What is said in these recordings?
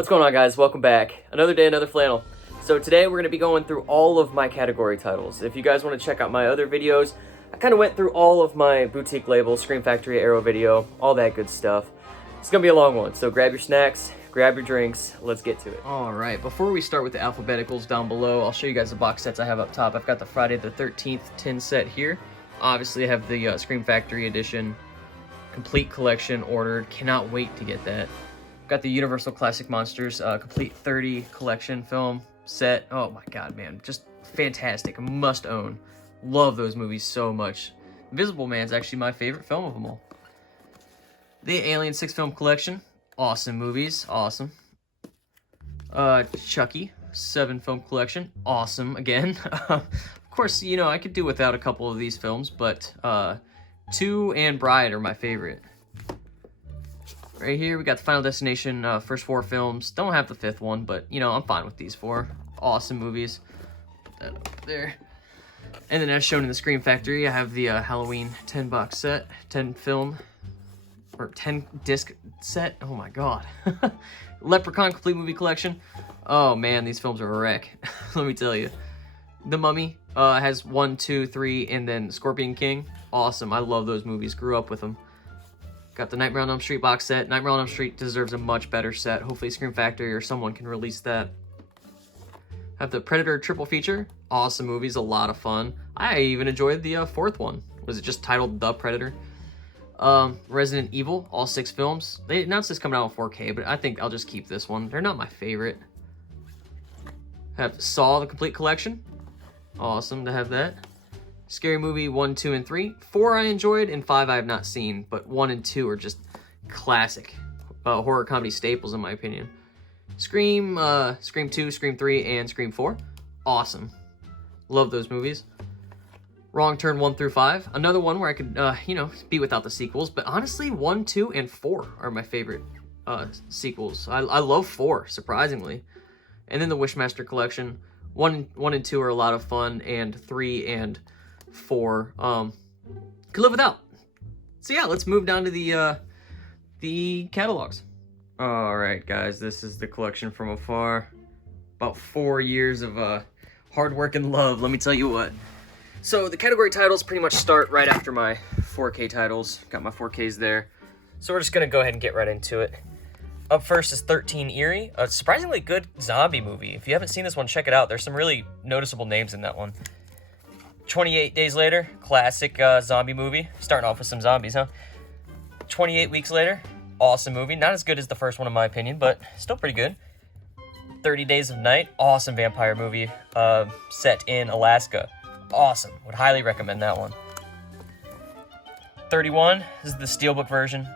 What's going on, guys? Welcome back. Another day, another flannel. So today we're going to be going through all of my category titles. If you guys want to check out my other videos, I kind of went through all of my boutique labels, Scream Factory, Arrow Video, all that good stuff. It's going to be a long one, so grab your snacks, grab your drinks, let's get to it. Alright, before we start with the alphabeticals down below, I'll show you guys the box sets I have up top. I've got the Friday the 13th tin set here. Obviously I have the Scream Factory edition, complete collection ordered. Cannot wait to get that. Got the Universal Classic Monsters complete 30 collection film set. Oh my god, man, just fantastic. Must own. Love those movies so much. Invisible Man's actually my favorite film of them all. The Alien 6 film collection. Awesome movies. Awesome. Chucky 7 film collection. Awesome again. Of course, you know, I could do without a couple of these films, but 2 and Bride are my favorite. Right here, we got the Final Destination first 4 films. Don't have the 5th one, but, you know, I'm fine with these 4. Awesome movies. Put that up there. And then as shown in the Scream Factory, I have the Halloween 10 box set, 10 film, or 10 disc set. Oh my god. Leprechaun complete movie collection. Oh man, these films are a wreck. Let me tell you. The Mummy has 1, 2, 3, and then Scorpion King. Awesome. I love those movies. Grew up with them. Got the Nightmare on Elm Street box set. Nightmare on Elm Street deserves a much better set. Hopefully Scream Factory or someone can release that. Have the Predator triple feature. Awesome movies, a lot of fun. I even enjoyed the 4th one. Was it just titled The Predator? Resident Evil, all 6 films. They announced this coming out in 4K, but I think I'll just keep this one. They're not my favorite. Have Saw, the complete collection. Awesome to have that. Scary Movie 1, 2, and 3. 4 I enjoyed, and 5 I have not seen, but 1 and 2 are just classic horror comedy staples in my opinion. Scream, Scream 2, Scream 3, and Scream 4. Awesome. Love those movies. Wrong Turn 1 through 5. Another one where I could, you know, be without the sequels, but honestly, 1, 2, and 4 are my favorite sequels. I love 4, surprisingly. And then the Wishmaster collection. 1 and 2 are a lot of fun, and 3 and 4 could live without. So yeah, let's move down to the catalogs. All right, guys, this is the collection from afar. About 4 years of hard work and love, let me tell you what. So the category titles pretty much start right after my 4K titles. Got my 4Ks there. So we're just gonna go ahead and get right into it. Up first is 13 Eerie, a surprisingly good zombie movie. If you haven't seen this one, check it out. There's some really noticeable names in that one. 28 Days Later, classic zombie movie. Starting off with some zombies, huh? 28 Weeks Later, awesome movie. Not as good as the first one in my opinion, but still pretty good. 30 Days of Night, awesome vampire movie set in Alaska. Awesome, would highly recommend that one. 31, this is the Steelbook version.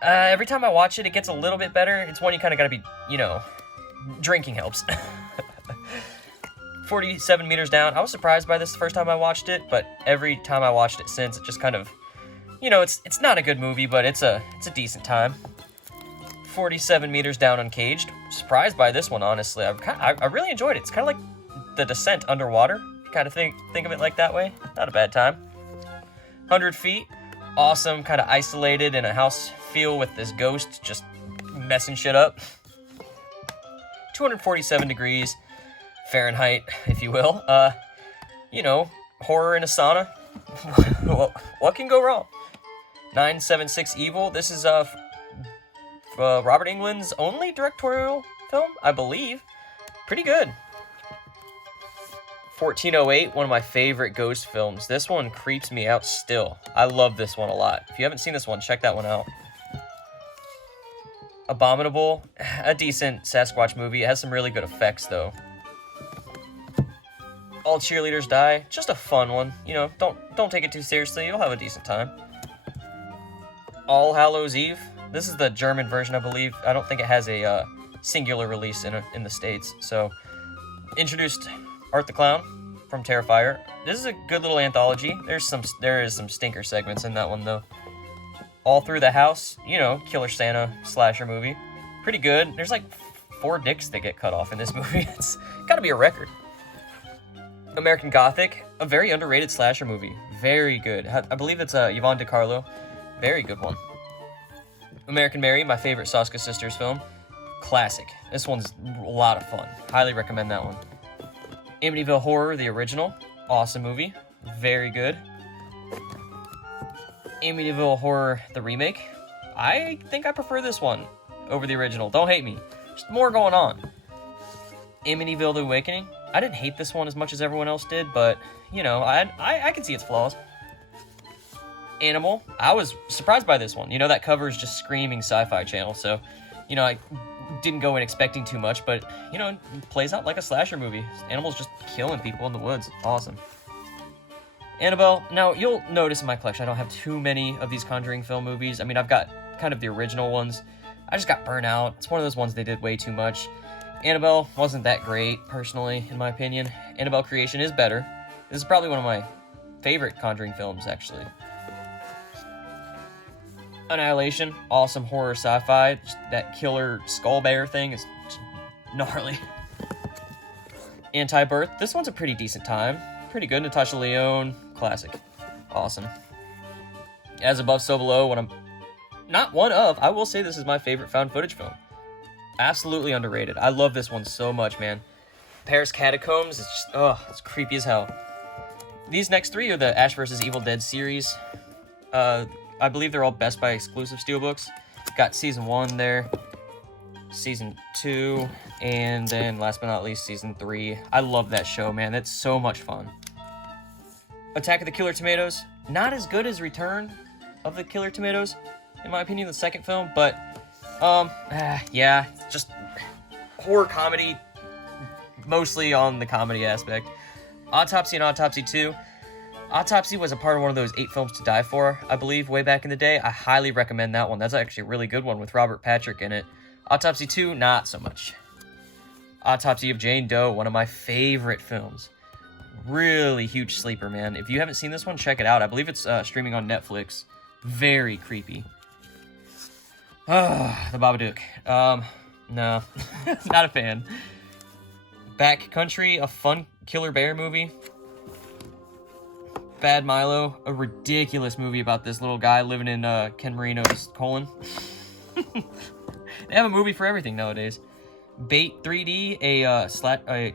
Every time I watch it, it gets a little bit better. It's one you kind of gotta be, you know, drinking helps. 47 Meters Down. I was surprised by this the first time I watched it, but every time I watched it since, it just kind of, you know, it's not a good movie, but it's a decent time. 47 Meters Down Uncaged. Surprised by this one, honestly. I really enjoyed it. It's kind of like The Descent underwater. Kind of think of it like that way. Not a bad time. 100 Feet. Awesome, kind of isolated in a house feel with this ghost just messing shit up. 247 Degrees Fahrenheit, if you will. You know, horror in a sauna. What can go wrong? 976 Evil. This is Robert Englund's only directorial film, I believe. Pretty good. 1408, one of my favorite ghost films. This one creeps me out still. I love this one a lot. If you haven't seen this one, check that one out. Abominable, a decent Sasquatch movie. It has some really good effects, though. All Cheerleaders Die, just a fun one. You know, don't take it too seriously. You'll have a decent time. All Hallows Eve. This is the German version, I believe. I don't think it has a singular release in the States. So, introduced Art the Clown from Terrifier. This is a good little anthology. There is some stinker segments in that one though. All Through the House, you know, Killer Santa slasher movie. Pretty good. There's like 4 dicks that get cut off in this movie. It's gotta be a record. American Gothic, a very underrated slasher movie. Very good. I believe it's Yvonne DiCarlo. Very good one. American Mary, my favorite Soska Sisters film. classic. This one's a lot of fun. Highly recommend that one. Amityville Horror, the original. Awesome movie. Very good. Amityville Horror, the remake. I think I prefer this one over the original. Don't hate me. Just more going on. Amityville The Awakening. I didn't hate this one as much as everyone else did, but, you know, I can see its flaws. Animal. I was surprised by this one. You know, that cover is just screaming Sci-Fi Channel, so, you know, I didn't go in expecting too much, but, you know, it plays out like a slasher movie. Animal's just killing people in the woods. Awesome. Annabelle. Now, you'll notice in my collection, I don't have too many of these Conjuring film movies. I mean, I've got kind of the original ones. I just got burnt out. It's one of those ones they did way too much. Annabelle wasn't that great, personally, in my opinion. Annabelle Creation is better. This is probably one of my favorite Conjuring films, actually. Annihilation, awesome horror sci-fi. Just that killer skull bear thing is just gnarly. Anti-Birth, this one's a pretty decent time. Pretty good. Natasha Lyonne, classic. Awesome. As Above, So Below, I will say this is my favorite found footage film. Absolutely underrated. I love this one so much, man. Paris Catacombs is just, it's creepy as hell. These next three are the Ash vs. Evil Dead series. I believe they're all Best Buy exclusive steelbooks. Got season 1 there, season 2, and then last but not least, season 3. I love that show, man. That's so much fun. Attack of the Killer Tomatoes. Not as good as Return of the Killer Tomatoes, in my opinion, the second film, but yeah, just horror comedy, mostly on the comedy aspect. Autopsy and Autopsy 2. Autopsy was a part of one of those 8 films to die for, I believe, way back in the day. I highly recommend that one. That's actually a really good one with Robert Patrick in it. Autopsy 2, not so much. Autopsy of Jane Doe, one of my favorite films. Really huge sleeper, man. If you haven't seen this one, check it out. I believe it's streaming on Netflix. Very creepy. The Babadook. No, not a fan. Backcountry, a fun killer bear movie. Bad Milo, a ridiculous movie about this little guy living in Ken Marino's colon. They have a movie for everything nowadays. Bait 3D, a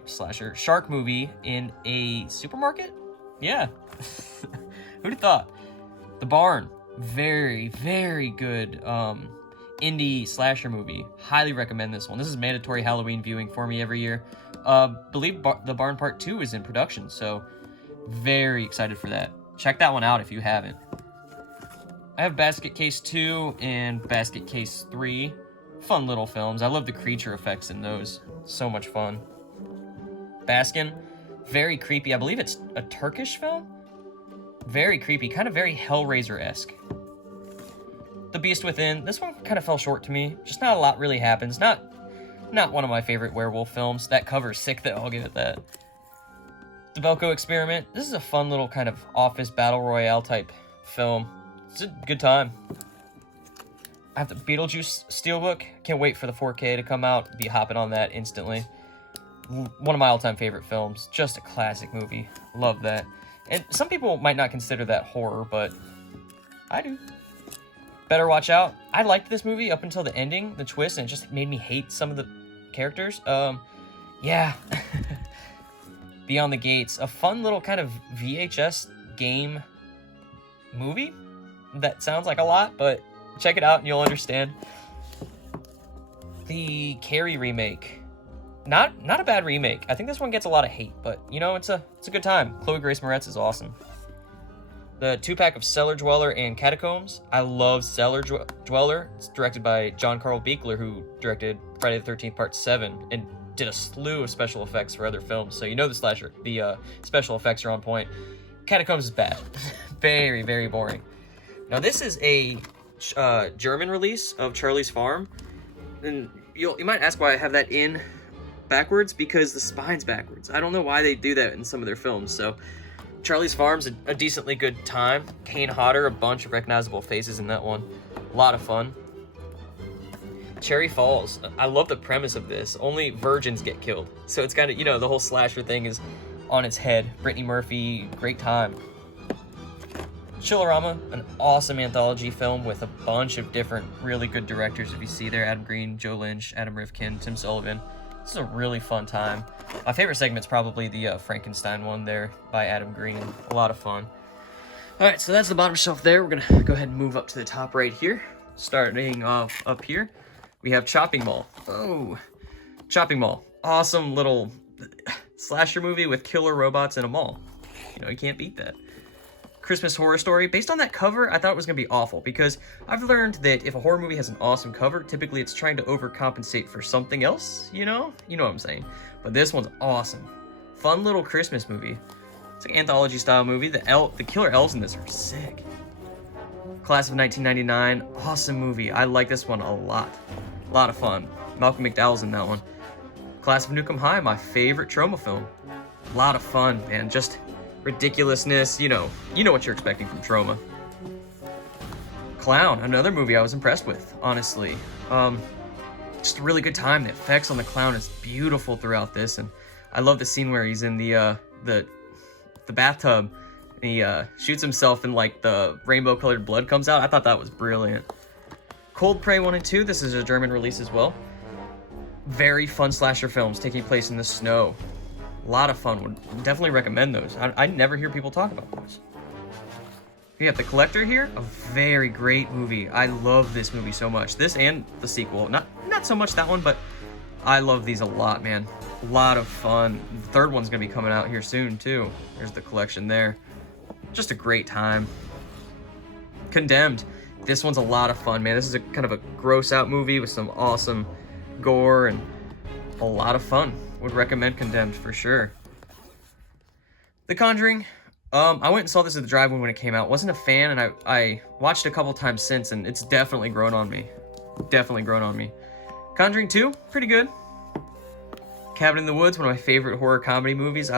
slasher shark movie in a supermarket? Yeah. Who'd have thought? The Barn, very, very good indie slasher movie. Highly recommend this one. This is mandatory Halloween viewing for me every year. Believe The Barn Part 2 is in production, so very excited for that. Check that one out if you haven't. I have Basket Case 2 and Basket Case 3. Fun little films. I love the creature effects in those. So much fun. Baskin, very creepy. I believe it's a Turkish film? Very creepy, kind of very Hellraiser-esque. The Beast Within, this one kind of fell short to me. Just not a lot really happens. Not one of my favorite werewolf films. That cover's sick though, I'll give it that. The Belko Experiment, this is a fun little kind of office battle royale type film. It's a good time. I have the Beetlejuice Steelbook. Can't wait for the 4K to come out. Be hopping on that instantly. One of my all-time favorite films. Just a classic movie. Love that. And some people might not consider that horror, but I do. Better Watch Out. I liked this movie up until the ending, the twist, and it just made me hate some of the characters. Yeah. Beyond the Gates. A fun little kind of VHS game movie. That sounds like a lot, but check it out and you'll understand. The Carrie remake. Not a bad remake. I think this one gets a lot of hate, but you know, it's a good time. Chloe Grace Moretz is awesome. The 2-pack of Cellar Dweller and Catacombs. I love Cellar Dweller. It's directed by John Carl Buechler, who directed Friday the 13th Part 7 and did a slew of special effects for other films. So you know the special effects are on point. Catacombs is bad. Very, very boring. Now this is a German release of Charlie's Farm, and you might ask why I have that in backwards, because the spine's backwards. I don't know why they do that in some of their films. So Charlie's Farm's a decently good time. Kane Hodder, a bunch of recognizable faces in that one. A lot of fun. Cherry Falls. I love the premise of this. Only virgins get killed. So it's kind of, you know, the whole slasher thing is on its head. Brittany Murphy, great time. Chillerama, an awesome anthology film with a bunch of different really good directors. If you see there, Adam Green, Joe Lynch, Adam Rifkin, Tim Sullivan. This is a really fun time. My favorite segment's probably the Frankenstein one there by Adam Green. A lot of fun. All right, so that's the bottom shelf there. We're gonna go ahead and move up to the top right here. Starting off up here, we have Chopping Mall. Oh, Chopping Mall. Awesome little slasher movie with killer robots in a mall. You know, you can't beat that. Christmas Horror Story. Based on that cover, I thought it was going to be awful because I've learned that if a horror movie has an awesome cover, typically it's trying to overcompensate for something else, you know? You know what I'm saying. But this one's awesome. Fun little Christmas movie. It's like an anthology style movie. The killer elves in this are sick. Class of 1999. Awesome movie. I like this one a lot. A lot of fun. Malcolm McDowell's in that one. Class of Nukem High, my favorite trauma film. A lot of fun, man. Just ridiculousness, you know what you're expecting from Trauma. Clown, another movie I was impressed with, honestly. Just a really good time. The effects on the clown is beautiful throughout this, and I love the scene where he's in the bathtub and he shoots himself and like the rainbow colored blood comes out. I thought that was brilliant. Cold Prey 1 and 2, this is a German release as well. Very fun slasher films taking place in the snow. A lot of fun. Would definitely recommend those. I never hear people talk about those. We have The Collector here. A very great movie. I love this movie so much. This and the sequel. Not so much that one, but I love these a lot, man. A lot of fun. The third one's going to be coming out here soon, too. There's the collection there. Just a great time. Condemned. This one's a lot of fun, man. This is a kind of a gross out movie with some awesome gore and a lot of fun. Would recommend Condemned for sure. The Conjuring. I went and saw this at the drive-in when it came out. Wasn't a fan, and I watched it a couple times since, and it's definitely grown on me. Definitely grown on me. Conjuring 2, pretty good. Cabin in the Woods, one of my favorite horror comedy movies.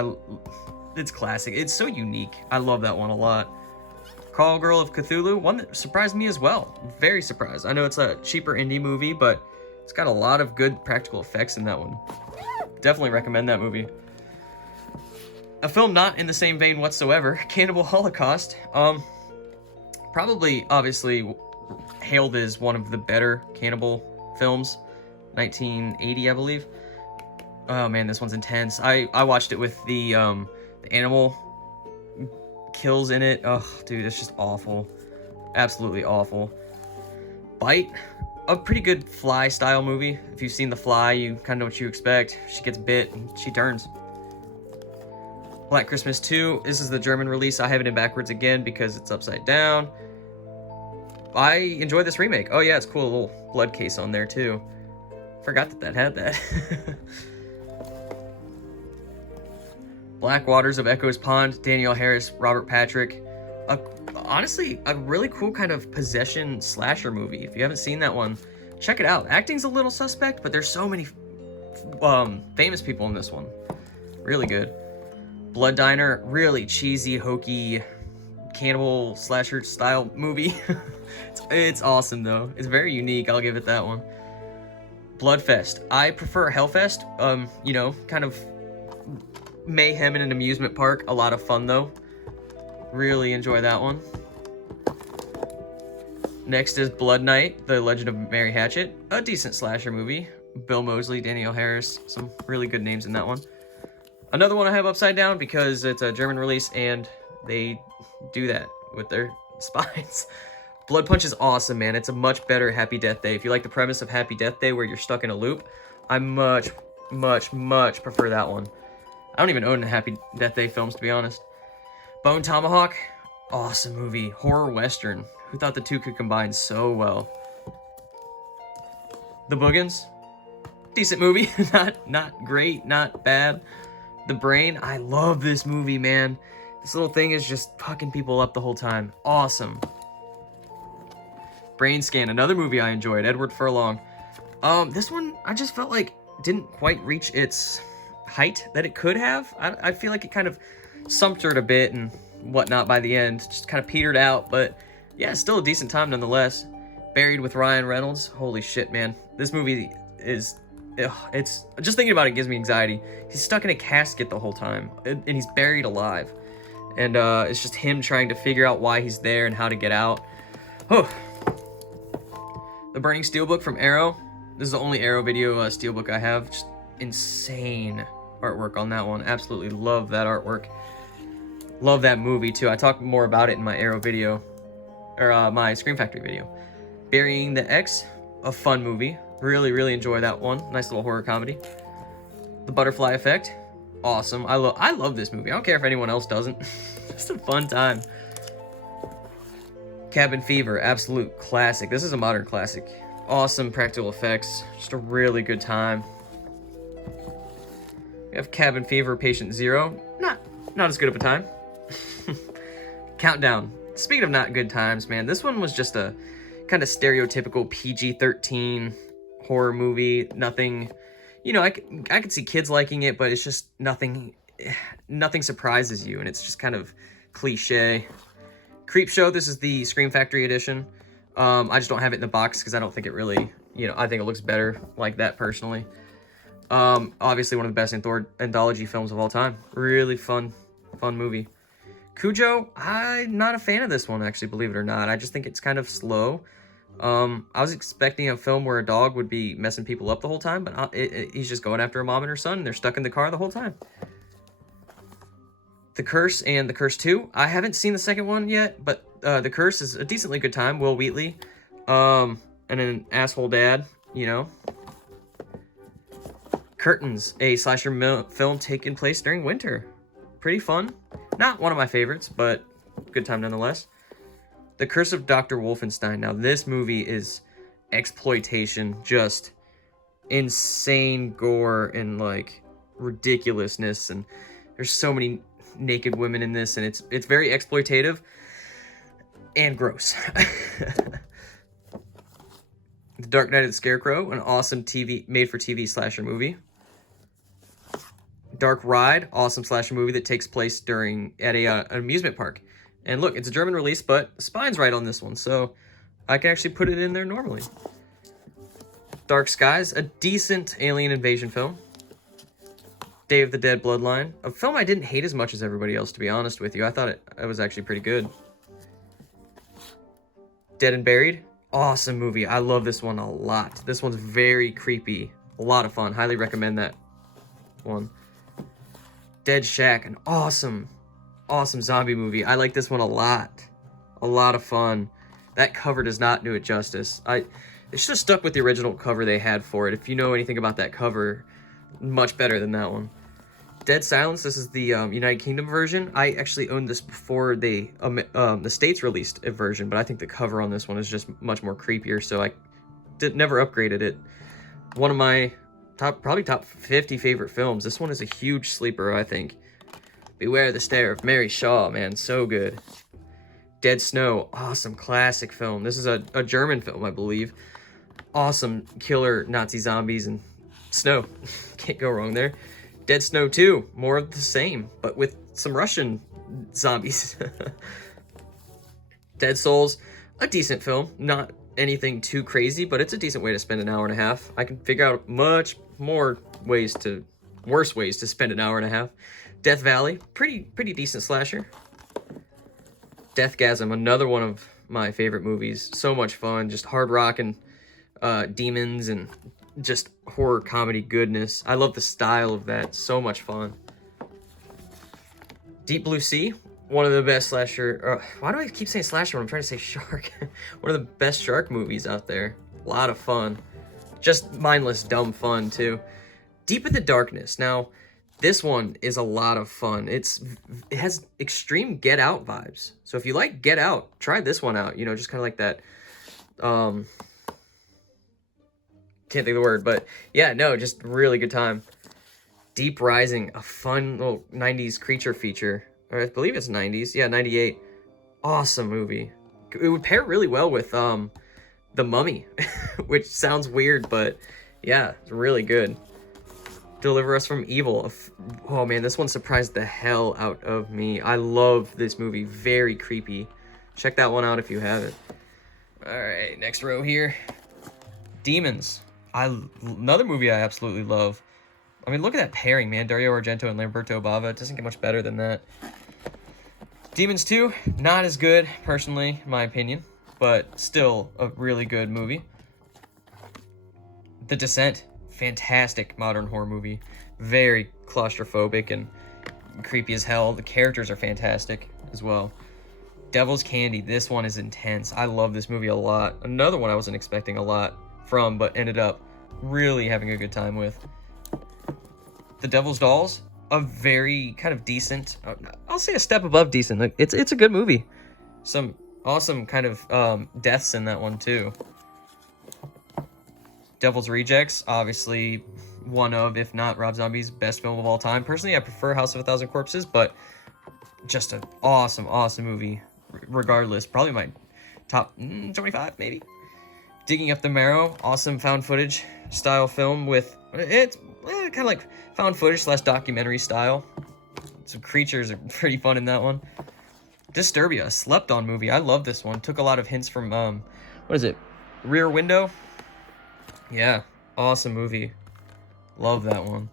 It's classic. It's so unique. I love that one a lot. Call Girl of Cthulhu, one that surprised me as well. Very surprised. I know it's a cheaper indie movie, but it's got a lot of good practical effects in that one. Definitely recommend that movie. A film not in the same vein whatsoever, Cannibal Holocaust. Probably, obviously, hailed as one of the better cannibal films. 1980, I believe. Oh man, this one's intense. I watched it with the animal kills in it. Oh, dude, it's just awful. Absolutely awful. Bite. A pretty good Fly style movie. If you've seen The Fly, you kind of know what you expect. She gets bit and she turns. Black Christmas 2. This is the German release. I have it in backwards again because it's upside down. I enjoy this remake. Oh yeah, it's cool. A little blood case on there too. Forgot that had that. Black Waters of Echoes Pond. Danielle Harris, Robert Patrick. Honestly, a really cool kind of possession slasher movie. If you haven't seen that one, check it out. Acting's a little suspect, but there's so many famous people in this one. Really good. Blood Diner, really cheesy, hokey, cannibal slasher style movie. It's awesome though. It's very unique. I'll give it that one. Bloodfest. I prefer Hellfest. You know, kind of mayhem in an amusement park. A lot of fun though. Really enjoy that one. Next is Blood Night, The Legend of Mary Hatchet. A decent slasher movie. Bill Moseley, Danielle Harris. Some really good names in that one. Another one I have upside down because it's a German release and they do that with their spines. Blood Punch is awesome, man. It's a much better Happy Death Day. If you like the premise of Happy Death Day where you're stuck in a loop, I much prefer that one. I don't even own the Happy Death Day films, to be honest. Bone Tomahawk, awesome movie. Horror Western. Who thought the two could combine so well? The Boogans, decent movie. not great, not bad. The Brain, I love this movie, man. This little thing is just fucking people up the whole time. Awesome. Brain Scan, another movie I enjoyed. Edward Furlong. This one, I just felt like didn't quite reach its height that it could have. I feel like it kind of sumptered a bit and whatnot by the end. Just kind of petered out, but yeah, still a decent time nonetheless. Buried with Ryan Reynolds. Holy shit, man. This movie is... it's just thinking about it gives me anxiety. He's stuck in a casket the whole time, and he's buried alive. And it's just him trying to figure out why he's there and how to get out. Oh. The Burning Steelbook from Arrow. This is the only Arrow video steelbook I have. Just insane artwork on that one. Absolutely love that artwork. Love that movie too. I talk more about it in my Arrow video, or my Scream Factory video. Burying the X, a fun movie. Really enjoy that one. Nice little horror comedy. The Butterfly Effect, awesome. I love this movie. I don't care if anyone else doesn't. Just a fun time. Cabin Fever, absolute classic. This is a modern classic. Awesome practical effects. Just a really good time. We have Cabin Fever, Patient Zero. Not as good of a time. Countdown. Speaking of not good times, man, this one was just a kind of stereotypical PG-13 horror movie. Nothing, you know, I could see kids liking it, but it's just nothing surprises you, and it's just kind of cliche. Creepshow, this is the Scream Factory edition. I just don't have it in the box because I don't think it really, you know, I think it looks better like that personally. Obviously one of the best anthology films of all time. Really fun movie. Cujo, I'm not a fan of this one, actually, believe it or not. I just think it's kind of slow. I was expecting a film where a dog would be messing people up the whole time, but he's just going after a mom and her son, and they're stuck in the car the whole time. The Curse and The Curse 2. I haven't seen the second one yet, but The Curse is a decently good time. Will Wheatley, and an asshole dad, you know. Curtains, a slasher film taking place during winter. Pretty fun. Not one of my favorites, but good time nonetheless. The Curse of Dr. Wolfenstein. Now, this movie is exploitation, just insane gore and, like, ridiculousness, and there's so many naked women in this, and it's very exploitative and gross. The Dark Knight of the Scarecrow, an awesome made-for-TV slasher movie. Dark Ride, awesome slasher movie that takes place at an amusement park. And look, it's a German release, but Spine's right on this one, so I can actually put it in there normally. Dark Skies, a decent alien invasion film. Day of the Dead Bloodline, a film I didn't hate as much as everybody else, to be honest with you. I thought it was actually pretty good. Dead and Buried, awesome movie. I love this one a lot. This one's very creepy. A lot of fun. Highly recommend that one. Dead Shack, an awesome zombie movie. I like this one a lot. A lot of fun. That cover does not do it justice. They should have stuck with the original cover they had for it. If you know anything about that cover, much better than that one. Dead Silence, this is the United Kingdom version. I actually owned this before the States released a version, but I think the cover on this one is just much more creepier, so I never upgraded it. One of my probably top 50 favorite films. This one is a huge sleeper, I think. Beware the Stare of Mary Shaw, man, so good. Dead Snow, awesome classic film. This is a German film, I believe. Awesome killer Nazi zombies and snow. Can't go wrong there. Dead Snow 2, more of the same, but with some Russian zombies. Dead Souls, a decent film. Not anything too crazy, but it's a decent way to spend an hour and a half. I can figure out much more worse ways to spend an hour and a half. Death Valley, pretty decent slasher. Deathgasm, another one of my favorite movies. So much fun, just hard rock and demons and just horror comedy goodness. I love the style of that. So much fun. Deep Blue Sea, one of the best slasher. Why do I keep saying slasher when I'm trying to say shark? One of the best shark movies out there. A lot of fun. Just mindless, dumb fun too. Deep in the Darkness. Now, this one is a lot of fun. It has extreme Get Out vibes. So if you like Get Out, try this one out. You know, just kind of like that. Can't think of the word, but yeah, no, just really good time. Deep Rising, a fun little 90s creature feature. Or I believe it's 90s. Yeah, 98. Awesome movie. It would pair really well with The Mummy, which sounds weird, but yeah, it's really good. Deliver Us from Evil. Oh man, this one surprised the hell out of me. I love this movie. Very creepy. Check that one out if you haven't. Alright, next row here. Demons. Another movie I absolutely love. I mean, look at that pairing, man. Dario Argento and Lamberto Bava. It doesn't get much better than that. Demons 2, not as good, personally, in my opinion, but still a really good movie. The Descent, fantastic modern horror movie. Very claustrophobic and creepy as hell. The characters are fantastic as well. Devil's Candy, this one is intense. I love this movie a lot. Another one I wasn't expecting a lot from, but ended up really having a good time with. The Devil's Dolls, a very kind of decent, I'll say a step above decent. It's a good movie. Some awesome kind of deaths in that one too. Devil's Rejects, obviously one of, if not Rob Zombie's best film of all time. Personally, I prefer House of a Thousand Corpses, but just an awesome movie regardless. Probably my top 25 maybe. Digging Up the Marrow, awesome found footage style film with, it's kind of like found footage / documentary style. Some creatures are pretty fun in that one. Disturbia, a slept on movie. I love this one. Took a lot of hints from, what is it? Rear Window? Yeah, awesome movie. Love that one.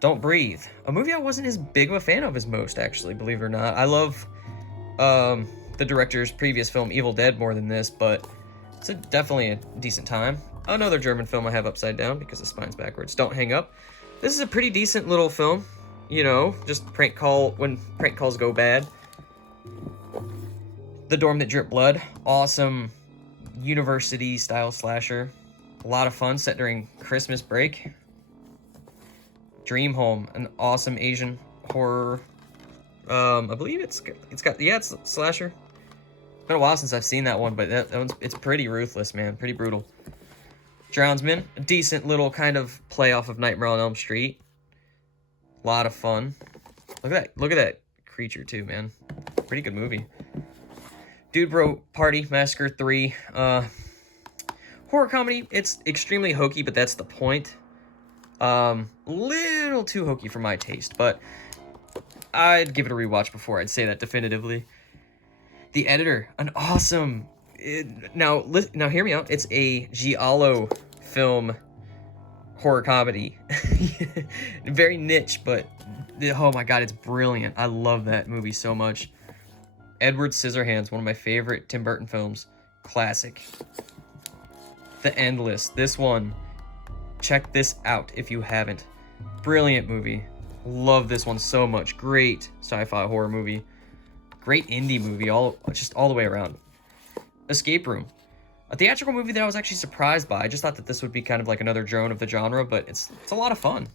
Don't Breathe, a movie I wasn't as big of a fan of as most, actually, believe it or not. I love the director's previous film, Evil Dead, more than this, but it's definitely a decent time. Another German film I have upside down because the spine's backwards. Don't Hang Up. This is a pretty decent little film. You know, just prank call when prank calls go bad. The Dorm That Dripped Blood. Awesome university-style slasher. A lot of fun, set during Christmas break. Dream Home, an awesome Asian horror. I believe it's a slasher. Been a while since I've seen that one, but that one's, it's pretty ruthless, man. Pretty brutal. Drownsman, a decent little kind of play off of Nightmare on Elm Street. A lot of fun. Look at that creature too, man. Pretty good movie. Dude Bro Party Massacre 3. Horror comedy. It's extremely hokey, but that's the point. Little too hokey for my taste, but I'd give it a rewatch before I'd say that definitively. The Editor, an awesome. Now hear me out. It's a giallo film horror comedy. Very niche, but oh my god, it's brilliant. I love that movie so much. Edward Scissorhands, one of my favorite Tim Burton films. Classic. The Endless. This one, check this out if you haven't. Brilliant movie. Love this one so much. Great sci-fi horror movie. Great indie movie, just all the way around. Escape Room, a theatrical movie that I was actually surprised by. I just thought that this would be kind of like another drone of the genre, but it's a lot of fun.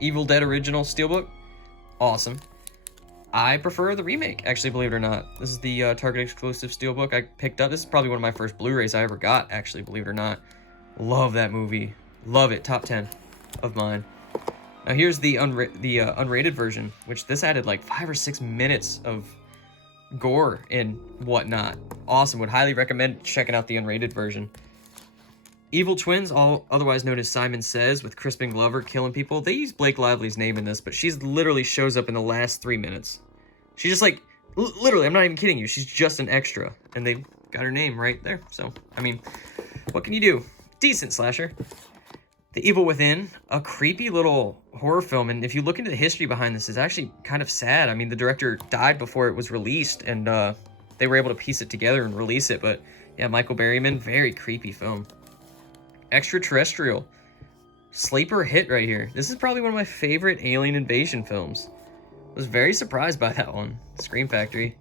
Evil Dead Original Steelbook, awesome. I prefer the remake, actually, believe it or not. This is the Target exclusive Steelbook I picked up. This is probably one of my first Blu-rays I ever got, actually, believe it or not. Love that movie. Love it. Top 10 of mine. Now here's the unrated version, which this added like 5 or 6 minutes of gore and whatnot. Awesome. Would highly recommend checking out the unrated version. Evil Twins, otherwise known as Simon Says, with Crispin Glover killing people. They use Blake Lively's name in this, but she's literally shows up in the last 3 minutes. She's just like, literally, I'm not even kidding you. She's just an extra, and they've got her name right there. So, I mean, what can you do? Decent slasher. The Evil Within, a creepy little horror film, and if you look into the history behind this, it's actually kind of sad. I mean, the director died before it was released, and they were able to piece it together and release it, but yeah, Michael Berryman, very creepy film. Extraterrestrial, sleeper hit right here. This is probably one of my favorite alien invasion films. I was very surprised by that one. Scream Factory.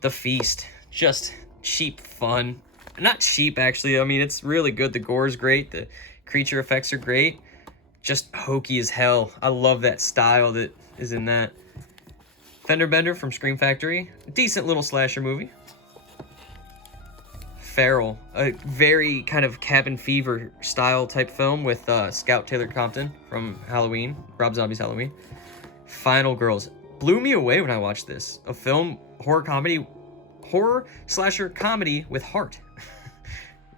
The Feast, just cheap fun. Not cheap, actually. I mean, it's really good. The gore is great. The creature effects are great. Just hokey as hell. I love that style that is in that. Fender Bender from Scream Factory. Decent little slasher movie. Feral, a very kind of cabin fever style type film with Scout Taylor Compton from Halloween, Rob Zombie's Halloween. Final Girls, blew me away when I watched this. A film, horror slasher comedy with heart.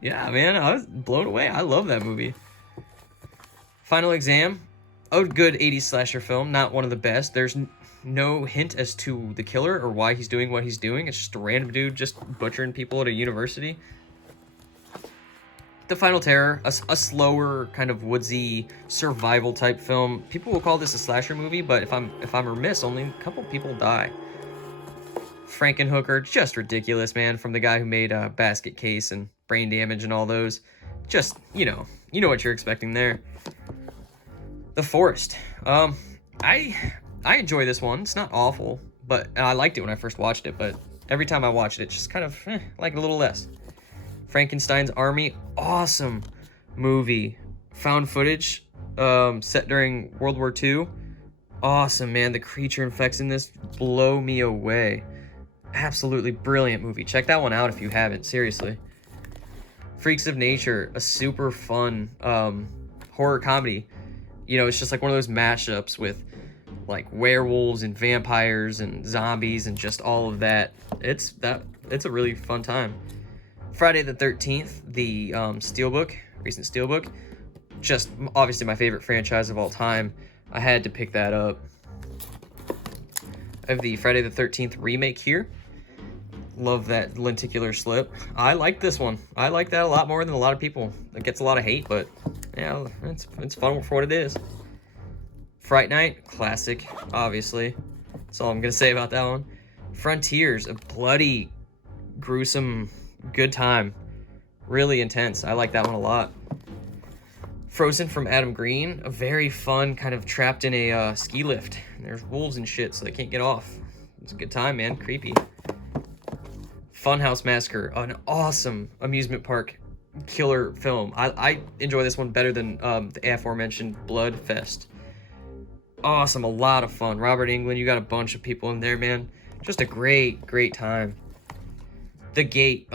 Yeah, man, I was blown away. I love that movie. Final Exam, a good 80s slasher film, not one of the best. There's no hint as to the killer or why he's doing what he's doing. It's just a random dude just butchering people at a university. The Final Terror, a slower kind of woodsy survival type film. People will call this a slasher movie, but if I'm remiss, only a couple people die. Frankenhooker, just ridiculous, man, from the guy who made Basket Case and Brain Damage and all those. Just, you know what you're expecting there. The Forest. I enjoy this one. It's not awful, but I liked it when I first watched it, but every time I watched it, just kind of like it a little less. Frankenstein's Army, awesome movie. Found footage, set during World War II. Awesome, man. The creature effects in this blow me away. Absolutely brilliant movie. Check that one out if you haven't, seriously. Freaks of Nature, a super fun horror comedy. You know, it's just like one of those mashups with like werewolves and vampires and zombies and just all of that. It's a really fun time. Friday the 13th, the Steelbook, recent Steelbook, just obviously my favorite franchise of all time. I had to pick that up. I have the Friday the 13th remake here. Love that lenticular slip. I like this one. I like that a lot more than a lot of people. It gets a lot of hate, but yeah, it's fun for what it is. Fright Night, classic, obviously. That's all I'm gonna say about that one. Frontiers, a bloody, gruesome, good time. Really intense. I like that one a lot. Frozen from Adam Green, a very fun kind of trapped in a ski lift. There's wolves and shit, so they can't get off. It's a good time, man. Creepy. Funhouse Massacre, an awesome amusement park killer film. I enjoy this one better than the aforementioned Blood Fest. Awesome, a lot of fun. Robert Englund, you got a bunch of people in there, man. Just a great time. The Gate.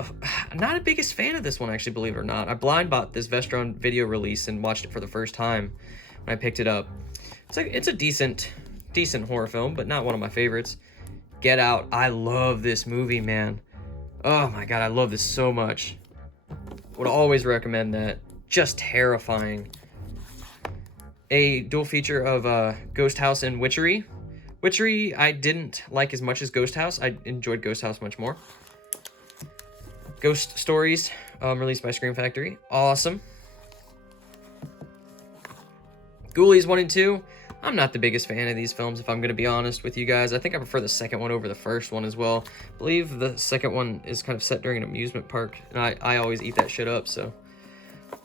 Not a biggest fan of this one, actually, believe it or not. I blind bought this Vestron video release and watched it for the first time when I picked it up. It's a decent horror film, but not one of my favorites. Get Out. I love this movie, man. Oh my god, I love this so much. Would always recommend that. Just terrifying. A dual feature of Ghost House and Witchery. Witchery I didn't like as much as Ghost House. I enjoyed Ghost House much more. Ghost Stories, released by Scream Factory. Awesome. Ghoulies 1 and 2. I'm not the biggest fan of these films, if I'm going to be honest with you guys. I think I prefer the second one over the first one as well. I believe the second one is kind of set during an amusement park, and I always eat that shit up, so.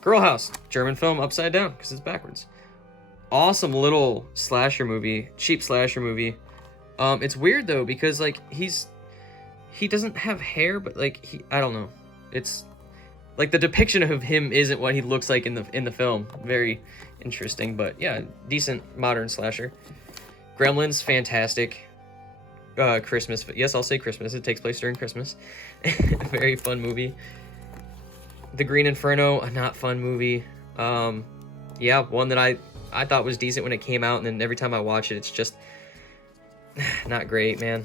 Girl House, German film, upside down, because it's backwards. Awesome little slasher movie, cheap slasher movie. It's weird, though, because, like, he doesn't have hair, but like I don't know. It's like the depiction of him isn't what he looks like in the film. Very interesting, but yeah, decent modern slasher. Gremlins, fantastic. Christmas, yes, I'll say Christmas. It takes place during Christmas. Very fun movie. The Green Inferno, a not fun movie. Yeah, one that I thought was decent when it came out, and then every time I watch it, it's just not great, man.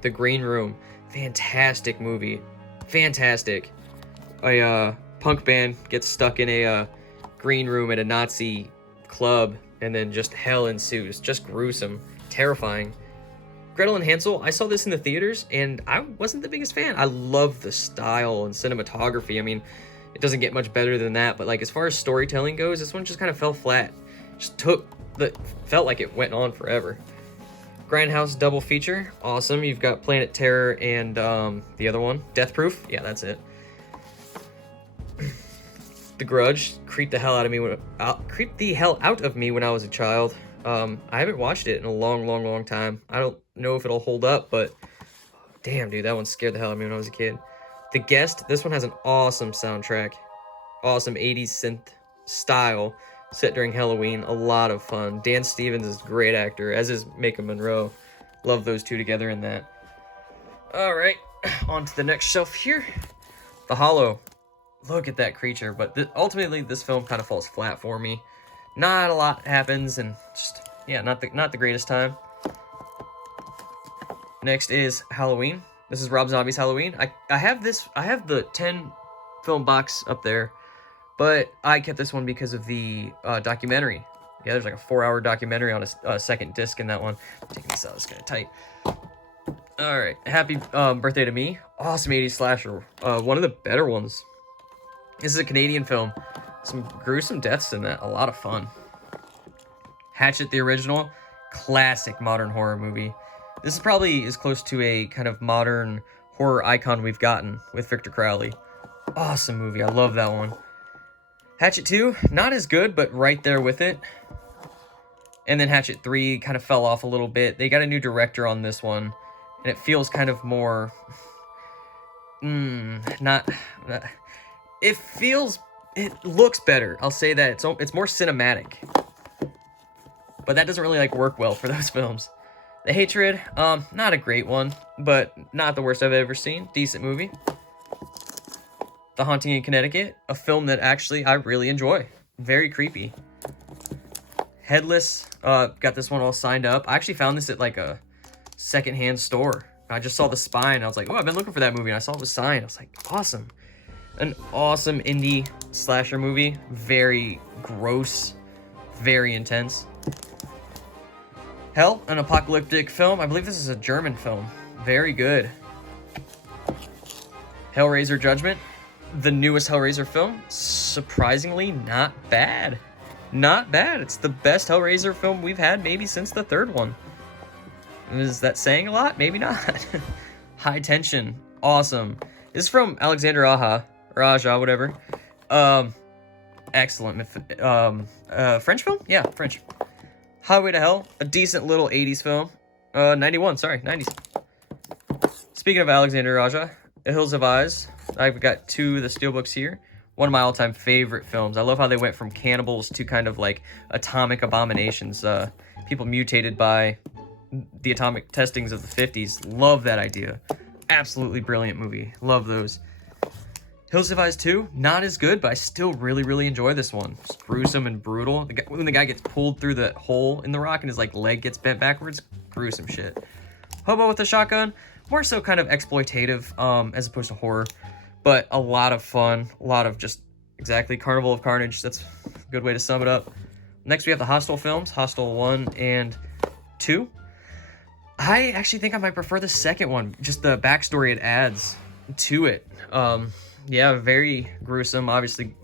The Green Room, fantastic movie, fantastic. A punk band gets stuck in a green room at a Nazi club, and then just hell ensues. Just gruesome, terrifying. Gretel and Hansel, I saw this in the theaters, and I wasn't the biggest fan. I love the style and cinematography. I mean, it doesn't get much better than that, but like as far as storytelling goes, this one just kind of fell flat. Felt like it went on forever. Grindhouse double feature, awesome. You've got Planet Terror and the other one, Death Proof. Yeah, that's it. The Grudge creeped the hell out of me when I was a child. I haven't watched it in a long time. I don't know if it'll hold up, but damn, dude, that one scared the hell out of me when I was a kid. The Guest, this one has an awesome soundtrack, awesome 80s synth style. Set during Halloween, a lot of fun. Dan Stevens is a great actor, as is Micah Monroe. Love those two together in that. Alright, on to the next shelf here. The Hollow. Look at that creature, but ultimately this film kind of falls flat for me. Not a lot happens, and just, yeah, not the greatest time. Next is Halloween. This is Rob Zombie's Halloween. I have the 10 film box up there. But I kept this one because of the documentary. Yeah, there's like a 4-hour documentary on a second disc in that one. I'm taking this out, it's kind of tight. Alright, happy birthday to me. Awesome 80s slasher. One of the better ones. This is a Canadian film. Some gruesome deaths in that. A lot of fun. Hatchet, the original, classic modern horror movie. This is probably as close to a kind of modern horror icon we've gotten with Victor Crowley. Awesome movie. I love that one. Hatchet 2, not as good, but right there with it. And then Hatchet 3 kind of fell off a little bit. They got a new director on this one, and it feels kind of more... It looks better. I'll say that. It's more cinematic. But that doesn't really, like, work well for those films. The Hatred, not a great one, but not the worst I've ever seen. Decent movie. The Haunting in Connecticut, a film that actually I really enjoy. Very creepy. Headless, got this one all signed up. I actually found this at like a secondhand store. I just saw the spine. I was like, oh, I've been looking for that movie. And I saw it was signed. I was like, awesome. An awesome indie slasher movie. Very gross. Very intense. Hell, an apocalyptic film. I believe this is a German film. Very good. Hellraiser Judgment. The newest Hellraiser film. Surprisingly not bad. Not bad. It's the best Hellraiser film we've had maybe since the third one. Is that saying a lot? Maybe not. High Tension. Awesome. This is from Alexander Aja, whatever. Excellent. French film? Yeah, French. Highway to Hell, a decent little 80s film. 91, sorry, 90s. Speaking of Alexander Aja, The Hills Have Eyes. I've got two of the steelbooks here. One of my all-time favorite films. I love how they went from cannibals to kind of like atomic abominations. People mutated by the atomic testings of the 50s. Love that idea. Absolutely brilliant movie. Love those. Hills Have Eyes 2, not as good, but I still really, really enjoy this one. It's gruesome and brutal. When the guy gets pulled through the hole in the rock and his like leg gets bent backwards, gruesome shit. Hobo with a Shotgun, more so kind of exploitative as opposed to horror, but a lot of fun. A lot of just exactly Carnival of Carnage. That's a good way to sum it up. Next we have the Hostel films, Hostel 1 and 2. I actually think I might prefer the second one, just the backstory it adds to it. Yeah, very gruesome. Obviously,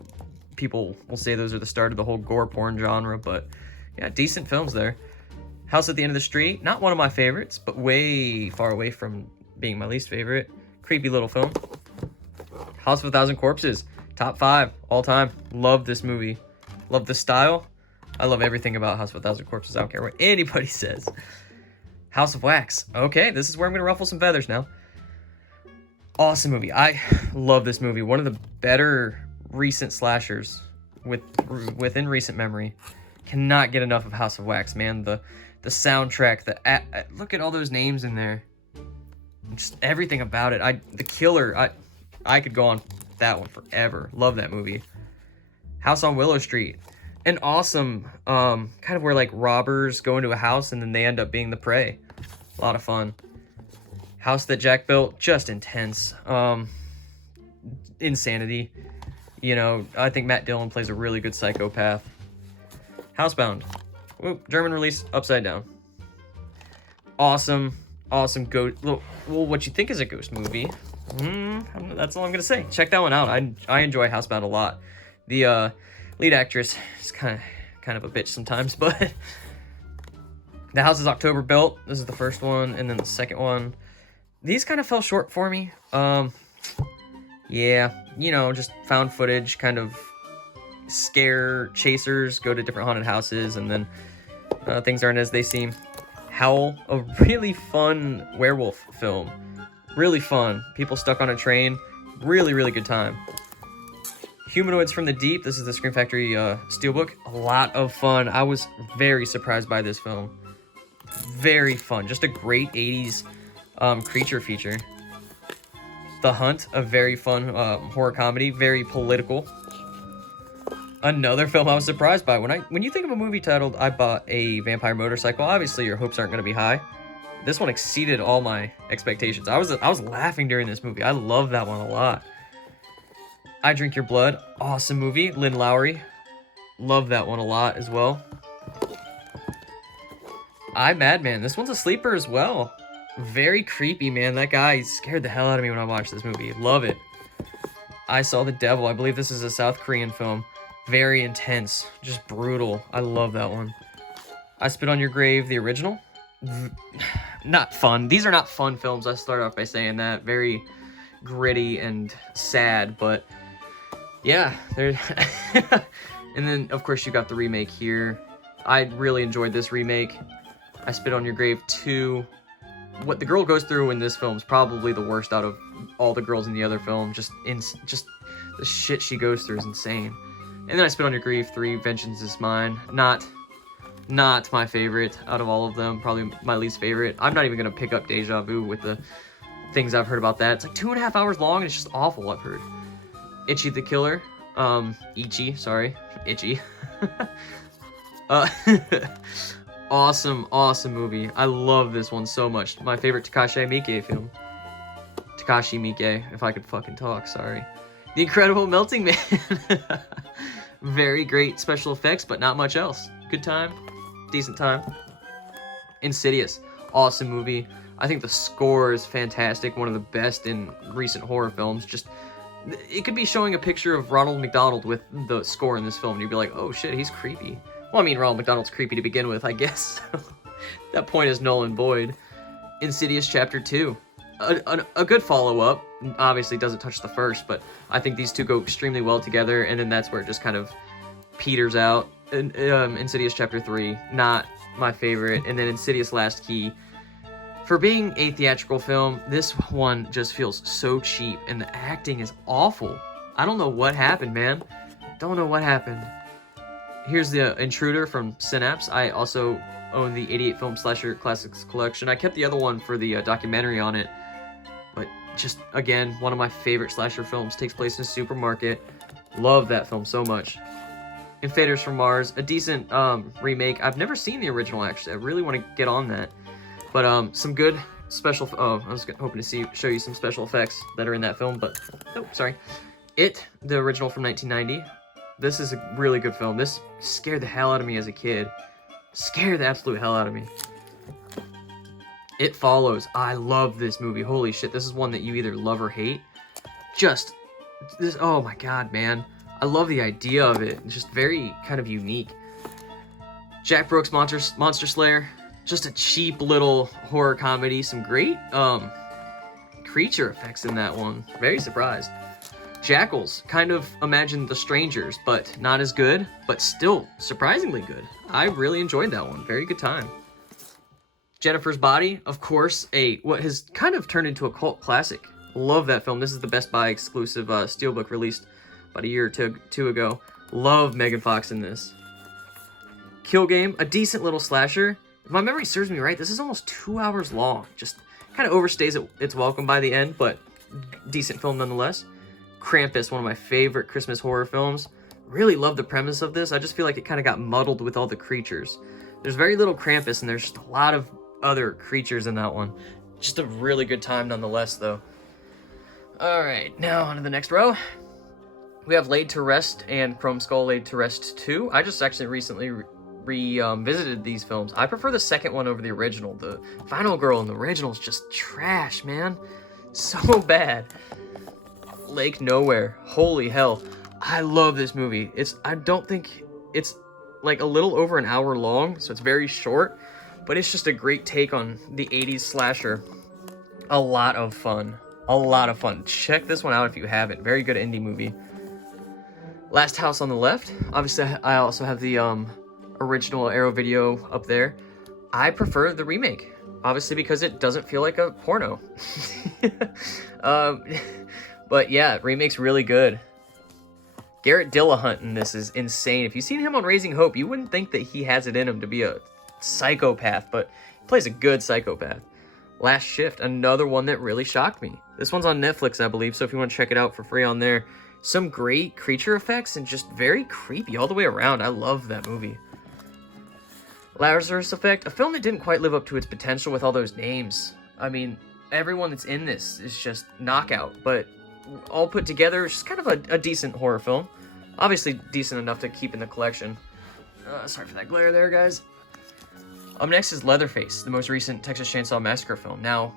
people will say those are the start of the whole gore porn genre, but yeah, decent films there. House at the End of the Street, not one of my favorites, but way far away from being my least favorite. Creepy little film. House of a Thousand Corpses, top 5 all time. Love this movie. Love the style. I love everything about House of a Thousand Corpses. I don't care what anybody says. House of Wax. Okay, this is where I'm going to ruffle some feathers now. Awesome movie. I love this movie. One of the better recent slashers within recent memory. Cannot get enough of House of Wax, man. The soundtrack, look at all those names in there. Just everything about it. The Killer, I could go on that one forever. Love that movie. House on Willow Street. An awesome kind of where like robbers go into a house and then they end up being the prey. A lot of fun. House That Jack Built, just intense. Insanity. You know, I think Matt Dillon plays a really good psychopath. Housebound. Whoop, German release, Upside Down. Awesome ghost. Well, what you think is a ghost movie. That's all I'm gonna say. Check that one out. I enjoy Housebound a lot. The lead actress is kind of a bitch sometimes, but The House is October Built. This is the first one, and then the second one. These kind of fell short for me. Yeah, you know, just found footage, kind of scare chasers, go to different haunted houses, and then things aren't as they seem. Howl, a really fun werewolf film. Really fun. People stuck on a train. Really, really good time. Humanoids from the Deep. This is the Scream Factory steelbook. A lot of fun. I was very surprised by this film. Very fun. Just a great 80s creature feature. The Hunt, a very fun horror comedy, very political. Another film I was surprised by. When you think of a movie titled I Bought a Vampire Motorcycle, obviously your hopes aren't going to be high. This one exceeded all my expectations. I was laughing during this movie. I love that one a lot. I Drink Your Blood, awesome movie. Lynn Lowry, love that one a lot as well. I Madman, this one's a sleeper as well. Very creepy, man. That guy scared the hell out of me when I watched this movie. Love it. I Saw the Devil. I believe this is a South Korean film. Very intense, just brutal. I love that one. I Spit on Your Grave, the original. Not fun. These are not fun films. I start off by saying that. Very gritty and sad, but yeah, they're and then of course you got the remake here. I really enjoyed this remake. I Spit on Your Grave 2. What the girl goes through in this film is probably the worst out of all the girls in the other film. Just the shit she goes through is insane. And then I Spit on Your Grave 3, Vengeance is Mine. Not my favorite out of all of them. Probably my least favorite. I'm not even gonna pick up Deja Vu with the things I've heard about that. It's like 2.5 hours long and it's just awful, I've heard. Itchy the Killer. Itchy. Awesome movie. I love this one so much. My favorite Takashi Miike film. Takashi Miike, if I could fucking talk, sorry. The Incredible Melting Man. Very great special effects, but not much else. Good time, decent time. Insidious, awesome movie. I think the score is fantastic, one of the best in recent horror films. Just, it could be showing a picture of Ronald McDonald with the score in this film, and you'd be like, oh shit, he's creepy. Well, I mean, Ronald McDonald's creepy to begin with, I guess. That point is null and void. Insidious Chapter 2. A good follow-up. Obviously doesn't touch the first, but I think these two go extremely well together, and then that's where it just kind of peters out. Insidious Chapter 3, not my favorite. And then Insidious Last Key. For being a theatrical film, this one just feels so cheap, and the acting is awful. I don't know what happened, man. Don't know what happened. Here's The Intruder from Synapse. I also own the 88 Film Slasher Classics collection. I kept the other one for the documentary on it. But just, again, one of my favorite slasher films. Takes place in a supermarket. Love that film so much. Invaders from Mars. A decent remake. I've never seen the original, actually. I really want to get on that. But some good special... Oh, I was hoping to show you some special effects that are in that film, but... Oh, sorry. It, the original from 1990. This is a really good film. This scared the hell out of me as a kid. Scared the absolute hell out of me. It Follows. I love this movie. Holy shit, this is one that you either love or hate. Just, this, oh my god, man. I love the idea of it. It's just very kind of unique. Jack Brooks' Monster Slayer. Just a cheap little horror comedy. Some great creature effects in that one. Very surprised. Jackals, kind of imagine The Strangers, but not as good, but still surprisingly good. I really enjoyed that one. Very good time. Jennifer's Body, of course, what has kind of turned into a cult classic. Love that film. This is the Best Buy exclusive steelbook released about a year or two ago. Love Megan Fox in this. Kill Game, a decent little slasher. If my memory serves me right, this is almost 2 hours long. Just kind of overstays its welcome by the end, but decent film nonetheless. Krampus, one of my favorite Christmas horror films. Really love the premise of this. I just feel like it kind of got muddled with all the creatures. There's very little Krampus, and there's just a lot of other creatures in that one. Just a really good time nonetheless, though. Alright, now on to the next row. We have Laid to Rest and Chrome Skull Laid to Rest 2. I just actually recently revisited these films. I prefer the second one over the original. The Final Girl in the original is just trash, man. So bad. Lake Nowhere. Holy hell. I love this movie. I don't think it's like a little over an hour long, so it's very short, but it's just a great take on the 80s slasher. A lot of fun. A lot of fun. Check this one out if you haven't. Very good indie movie. Last House on the Left. Obviously, I also have the original Arrow video up there. I prefer the remake, obviously, because it doesn't feel like a porno. But yeah, remake's really good. Garrett Dillahunt in this is insane. If you've seen him on Raising Hope, you wouldn't think that he has it in him to be a psychopath, but he plays a good psychopath. Last Shift, another one that really shocked me. This one's on Netflix, I believe, so if you want to check it out for free on there. Some great creature effects and just very creepy all the way around. I love that movie. Lazarus Effect, a film that didn't quite live up to its potential with all those names. I mean, everyone that's in this is just knockout, but all put together, it's just kind of a decent horror film. Obviously decent enough to keep in the collection. Sorry for that glare there, guys. Up next is Leatherface, the most recent Texas Chainsaw Massacre film. Now,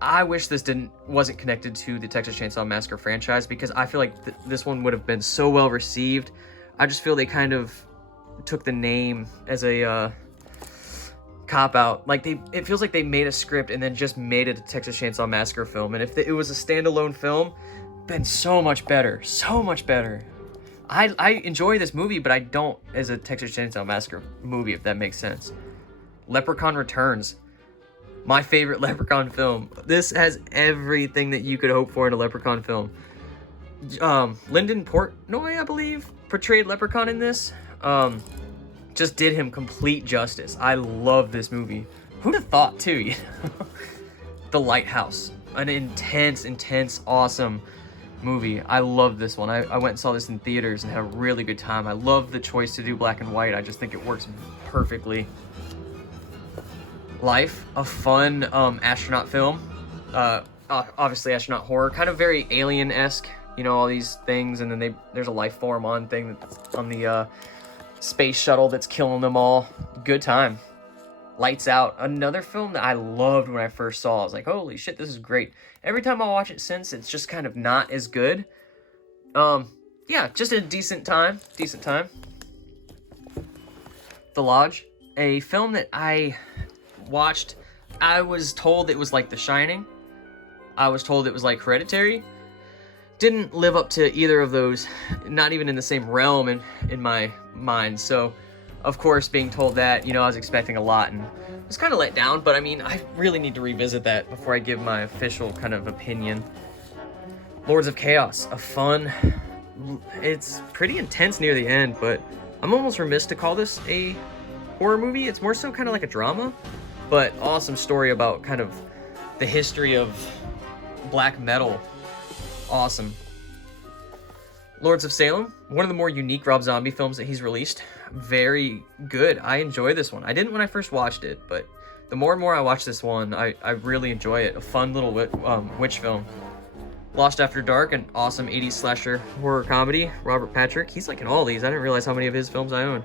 I wish this wasn't connected to the Texas Chainsaw Massacre franchise, because I feel like this one would have been so well received. I just feel they kind of took the name as a cop-out. Like, it feels like they made a script and then just made it a Texas Chainsaw Massacre film. And if it was a standalone film, been so much better. So much better. I enjoy this movie, but I don't as a Texas Chainsaw Massacre movie, if that makes sense. Leprechaun Returns. My favorite Leprechaun film. This has everything that you could hope for in a Leprechaun film. Lyndon Portnoy, I believe, portrayed Leprechaun in this. Just did him complete justice. I love this movie. Who'd have thought, too? You know? The Lighthouse. An intense, awesome movie. I love this one. I went and saw this in theaters and had a really good time. I love the choice to do black and white. I just think it works perfectly. Life, a fun astronaut film. Obviously astronaut horror, kind of very Alien-esque, you know, all these things, and then there's a life form on the space shuttle that's killing them all. Good time. Lights Out, another film that I loved when I first saw. I was like, holy shit, this is great. Every time I watch it since, it's just kind of not as good. Yeah, just a decent time. The Lodge, a film that I watched. I was told it was like The Shining. I was told it was like Hereditary. Didn't live up to either of those, not even in the same realm in my mind. So, of course, being told that, you know, I was expecting a lot and was kind of let down. But I mean, I really need to revisit that before I give my official kind of opinion. Lords of Chaos, a fun. It's pretty intense near the end, but I'm almost remiss to call this a horror movie. It's more so kind of like a drama. But awesome story about kind of the history of black metal. Awesome. Lords of Salem, one of the more unique Rob Zombie films that he's released. Very good. I enjoy this one. I didn't when I first watched it, but the more and more I watch this one, I really enjoy it. A fun little witch film. Lost After Dark, an awesome 80s slasher horror comedy. Robert Patrick, he's like in all these. I didn't realize how many of his films I owned.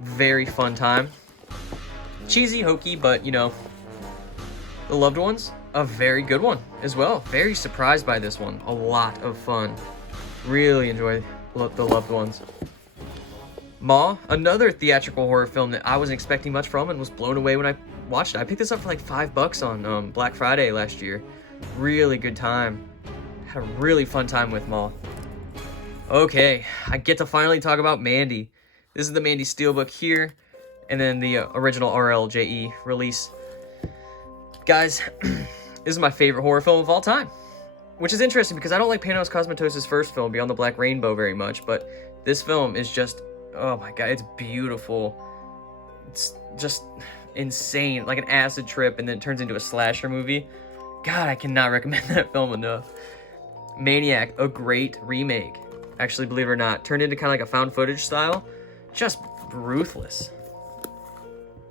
Very fun time. Cheesy, hokey, but, you know, The Loved Ones, a very good one as well. Very surprised by this one. A lot of fun. Really enjoy The Loved Ones. Maw, another theatrical horror film that I wasn't expecting much from and was blown away when I watched it. I picked this up for like $5 on Black Friday last year. Really good time. Had a really fun time with Maw. Okay, I get to finally talk about Mandy. This is the Mandy Steelbook here, and then the original RLJE release. Guys, this is my favorite horror film of all time, which is interesting because I don't like Panos Cosmatos' first film, Beyond the Black Rainbow, very much, but this film is just, oh my god, it's beautiful. It's just insane, like an acid trip, and then it turns into a slasher movie. God, I cannot recommend that film enough. Maniac, a great remake. Actually, believe it or not, turned into kind of like a found footage style. Just ruthless.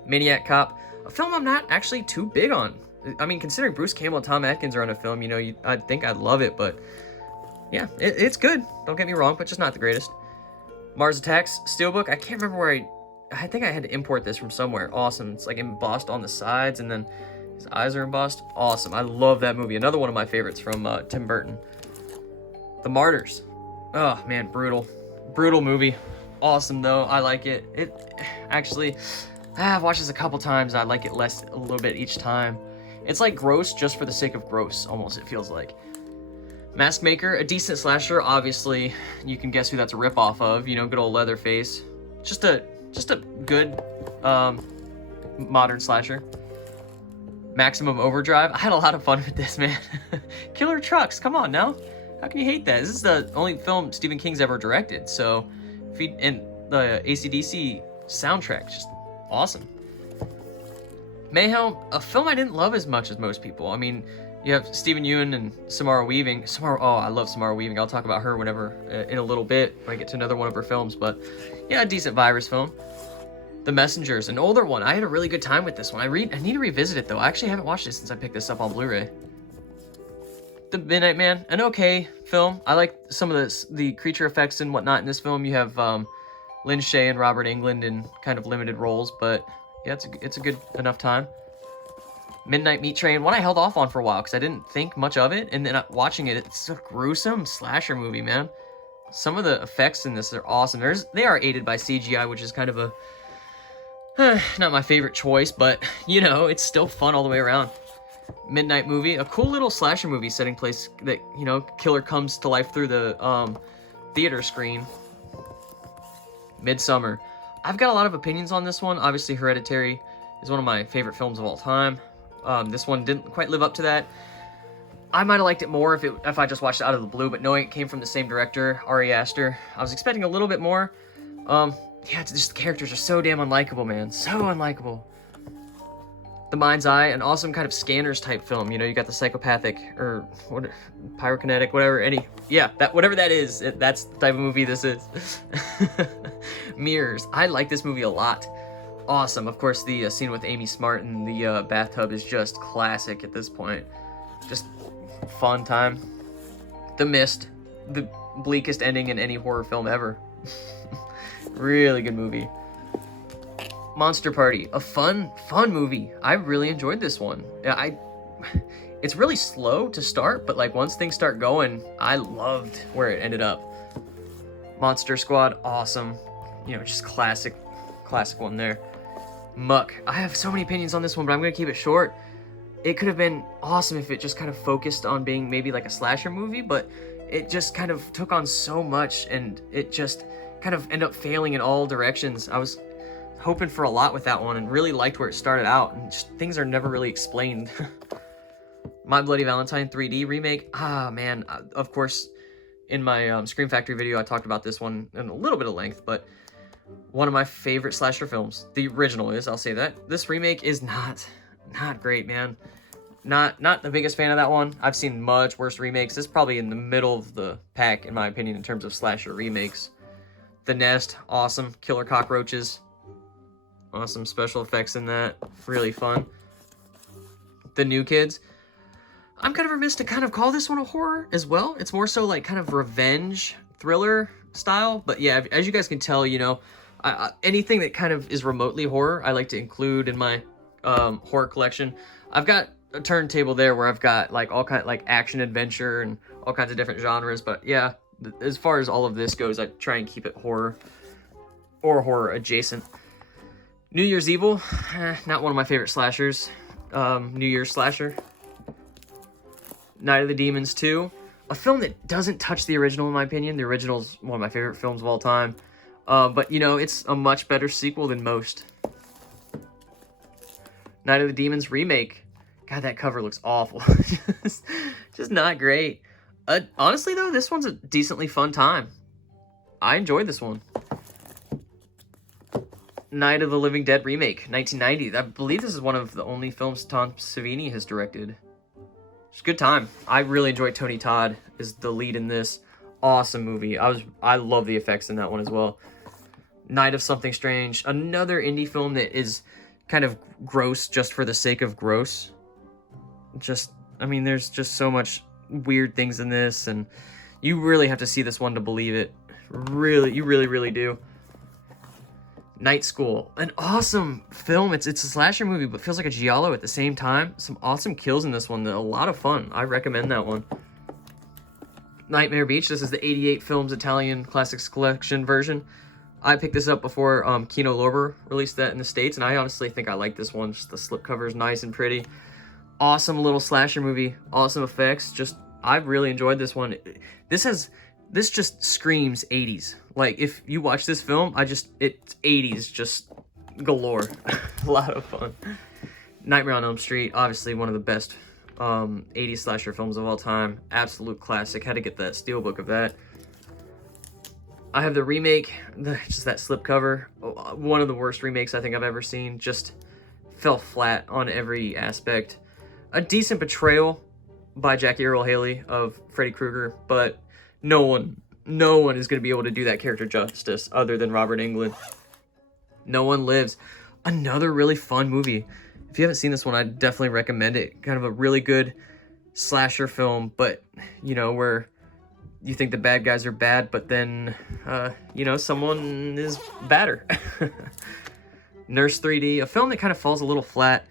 Maniac Cop, a film I'm not actually too big on. I mean, considering Bruce Campbell and Tom Atkins are on a film, you know, I'd think I'd love it, but yeah, it's good. Don't get me wrong, but just not the greatest. Mars Attacks, Steelbook, I can't remember where I think I had to import this from somewhere. Awesome. It's like embossed on the sides, and then his eyes are embossed. Awesome. I love that movie. Another one of my favorites from Tim Burton. The Martyrs. Oh, man, brutal. Brutal movie. Awesome, though. I like it. It actually, I've watched this a couple times. I like it less a little bit each time. It's like gross just for the sake of gross, almost, it feels like. Mask Maker, a decent slasher. Obviously, you can guess who that's a ripoff of. You know, good old Leatherface. Just a good modern slasher. Maximum Overdrive. I had a lot of fun with this, man. Killer Trucks, come on now. How can you hate that? This is the only film Stephen King's ever directed, so and the AC/DC soundtrack, just awesome. Mayhem, a film I didn't love as much as most people. I mean, you have Stephen Yeun and Samara Weaving. Oh, I love Samara Weaving. I'll talk about her whenever, in a little bit, when I get to another one of her films, but yeah, a decent virus film. The Messengers, an older one. I had a really good time with this one. I need to revisit it, though. I actually haven't watched it since I picked this up on Blu-ray. The Midnight Man, an okay film. I like some of the creature effects and whatnot in this film. You have Lynn Shay and Robert Englund in kind of limited roles, but yeah, it's a good enough time. Midnight Meat Train, one I held off on for a while because I didn't think much of it, and then watching it, it's a gruesome slasher movie, man. Some of the effects in this are awesome. They are aided by CGI, which is kind of a not my favorite choice, but you know, it's still fun all the way around. Midnight Movie, a cool little slasher movie setting place that, you know, killer comes to life through the theater screen. Midsummer. I've got a lot of opinions on this one. Obviously, Hereditary is one of my favorite films of all time. This one didn't quite live up to that. I might have liked it more if I just watched it out of the blue, but knowing it came from the same director, Ari Aster, I was expecting a little bit more. Yeah, it's just the characters are so damn unlikable, man. So unlikable. The Mind's Eye, an awesome kind of Scanners type film. You know, you got the psychopathic or what, pyrokinetic, whatever. Whatever that is. That's the type of movie this is. Mirrors. I like this movie a lot. Awesome. Of course, the scene with Amy Smart in the bathtub is just classic at this point. Just fun time. The Mist, the bleakest ending in any horror film ever. Really good movie. Monster Party, a fun movie. I really enjoyed this one. It's really slow to start, but like once things start going, I loved where it ended up. Monster Squad, awesome. You know, just classic one there. Muck. I have so many opinions on this one, but I'm gonna keep it short. It could have been awesome if it just kind of focused on being maybe like a slasher movie, but it just kind of took on so much, and it just kind of ended up failing in all directions. I was hoping for a lot with that one and really liked where it started out, and just things are never really explained. My Bloody Valentine 3D remake. Ah, man. Of course, in my Scream Factory video, I talked about this one in a little bit of length, but one of my favorite slasher films. The original is, I'll say that. This remake is not great, man. Not the biggest fan of that one. I've seen much worse remakes. This is probably in the middle of the pack, in my opinion, in terms of slasher remakes. The Nest, awesome. Killer cockroaches. Awesome special effects in that. Really fun. The New Kids. I'm kind of remiss to kind of call this one a horror as well. It's more so like kind of revenge thriller style. But yeah, as you guys can tell, you know, anything that kind of is remotely horror, I like to include in my horror collection. I've got a turntable there where I've got like all kind of like action adventure and all kinds of different genres. But yeah, as far as all of this goes, I try and keep it horror or horror adjacent. New Year's Evil, not one of my favorite slashers. New Year's slasher. Night of the Demons 2, a film that doesn't touch the original in my opinion. The original's one of my favorite films of all time. But you know, it's a much better sequel than most. Night of the Demons remake. God, that cover looks awful. just not great. Honestly though, this one's a decently fun time. I enjoyed this one. Night of the Living Dead remake, 1990. I believe this is one of the only films Tom Savini has directed. It's a good time. I really enjoyed Tony Todd as the lead in this. Awesome movie. I love the effects in that one as well. Night of Something Strange, another indie film that is kind of gross just for the sake of gross. I mean, there's just so much weird things in this, and you really have to see this one to believe it. You really do. Night School, an awesome film. It's a slasher movie, but feels like a giallo at the same time. Some awesome kills in this one. A lot of fun. I recommend that one. Nightmare Beach. This is the 88 Films Italian Classics Collection version. I picked this up before Kino Lorber released that in the States, and I honestly think I like this one. Just the slipcover is nice and pretty. Awesome little slasher movie. Awesome effects. I really enjoyed this one. This just screams 80s. Like, if you watch this film, it's 80s just galore. A lot of fun. Nightmare on Elm Street, obviously one of the best 80s slasher films of all time. Absolute classic. Had to get that steelbook of that. I have the remake, just that slipcover. One of the worst remakes I think I've ever seen. Just fell flat on every aspect. A decent portrayal by Jackie Earle Haley of Freddy Krueger, but no one is going to be able to do that character justice other than Robert Englund. No One Lives. Another really fun movie. If you haven't seen this one, I definitely recommend it. Kind of a really good slasher film, but, you know, where you think the bad guys are bad, but then, you know, someone is badder. Nurse 3D, a film that kind of falls a little flat.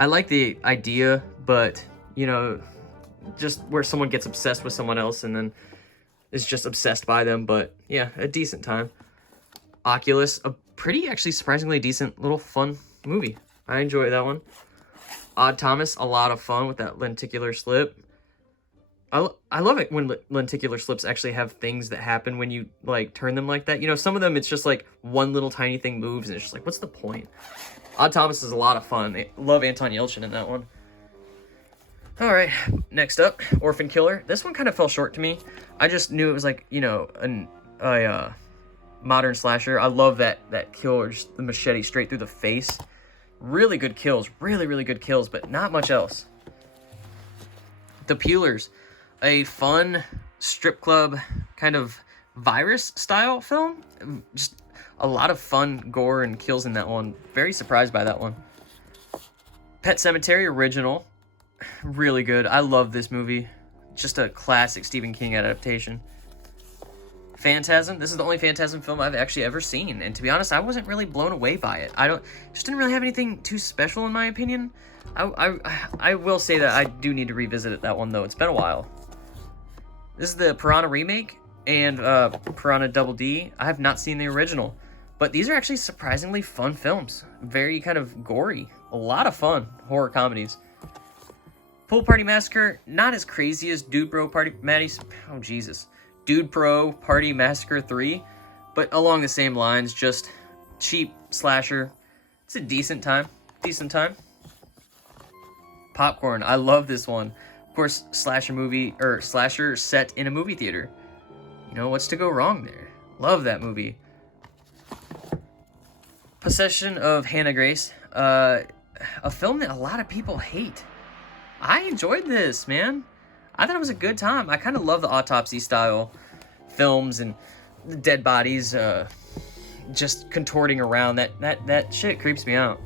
I like the idea, but, you know, just where someone gets obsessed with someone else and then is just obsessed by them. But yeah, a decent time. Oculus, a pretty actually surprisingly decent little fun movie. I enjoy that one. Odd Thomas, a lot of fun with that lenticular slip. I love it when lenticular slips actually have things that happen when you like turn them like that. You know, some of them it's just like one little tiny thing moves and it's just like, what's the point? Odd Thomas is a lot of fun. I love Anton Yelchin in that one. All right, next up, Orphan Killer. This one kind of fell short to me. I just knew it was like, you know, a modern slasher. I love that kill, just the machete straight through the face. Really good kills, really good kills, but not much else. The Peelers, a fun strip club kind of virus style film. Just a lot of fun gore and kills in that one. Very surprised by that one. Pet Sematary original, really good. I love this movie. Just a classic Stephen King adaptation. Phantasm. This is the only Phantasm film I've actually ever seen, and to be honest, I wasn't really blown away by it. Just didn't really have anything too special in my opinion. I will say that I do need to revisit it, that one though. It's been a while. This is the Piranha remake and Piranha Double D. I have not seen the original, but these are actually surprisingly fun films. Very kind of gory. A lot of fun horror comedies. Pool Party Massacre, not as crazy as Dude Pro Party Massacre 3, but along the same lines, just cheap slasher. It's a decent time. Popcorn, I love this one. Of course, slasher set in a movie theater. You know, what's to go wrong there? Love that movie. Possession of Hannah Grace, a film that a lot of people hate. I enjoyed this, man. I thought it was a good time. I kind of love the autopsy style films and the dead bodies just contorting around. That shit creeps me out.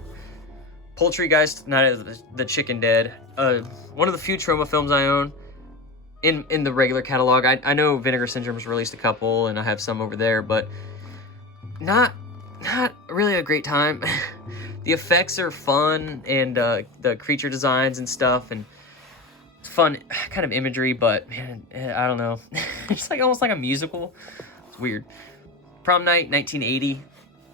Poultrygeist, Night of the Chicken Dead. One of the few Troma films I own in the regular catalog. I know Vinegar Syndrome's released a couple, and I have some over there, but not really a great time. The effects are fun, and the creature designs and stuff, and fun kind of imagery, but man, I don't know. It's like almost like a musical. It's weird. Prom Night, 1980.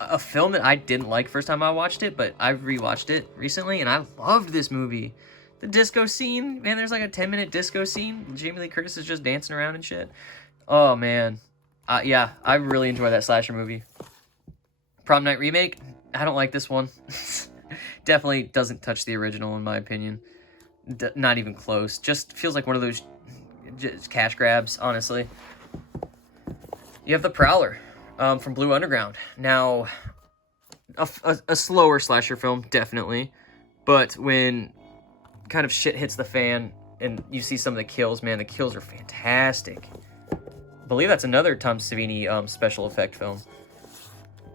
A film that I didn't like first time I watched it, but I rewatched it recently, and I loved this movie. The disco scene, man, there's like a 10-minute disco scene. Jamie Lee Curtis is just dancing around and shit. Oh, man. Yeah, I really enjoy that slasher movie. Prom Night Remake, I don't like this one. Definitely doesn't touch the original, in my opinion. Not even close. Just feels like one of those just cash grabs, honestly. You have The Prowler from Blue Underground. Now, a slower slasher film, definitely. But when kind of shit hits the fan and you see some of the kills, man, the kills are fantastic. I believe that's another Tom Savini special effect film.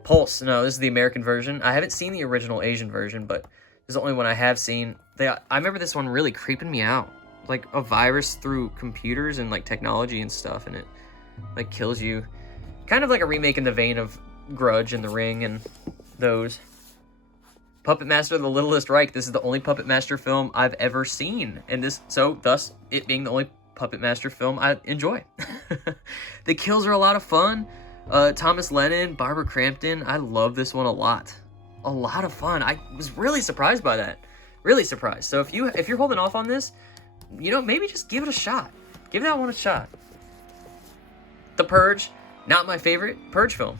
Pulse. No, this is the American version. I haven't seen the original Asian version, but this is the only one I have seen. I remember this one really creeping me out. Like a virus through computers and like technology and stuff, and it like kills you. Kind of like a remake in the vein of Grudge and The Ring and those. Puppet Master: The Littlest Reich. This is the only Puppet Master film I've ever seen, and thus it being the only Puppet Master film I enjoy. The kills are a lot of fun. Thomas Lennon, Barbara Crampton. I love this one a lot. A lot of fun. I was really surprised by that. Really surprised. So if you're holding off on this, you know, maybe just give it a shot. Give that one a shot. The Purge, not my favorite Purge film.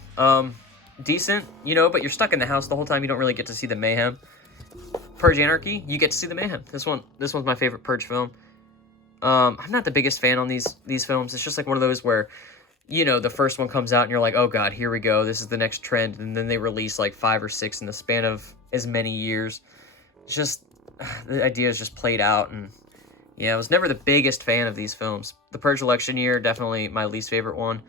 Decent, you know, but you're stuck in the house the whole time. You don't really get to see the mayhem. Purge Anarchy, you get to see the mayhem. This one's my favorite Purge film. I'm not the biggest fan on these films. It's just like one of those where, you know, the first one comes out and you're like, oh god, here we go, this is the next trend, and then they release like 5 or 6 in the span of as many years. It's just, the idea is just played out, and yeah, I was never the biggest fan of these films. The Purge Election Year, definitely my least favorite one.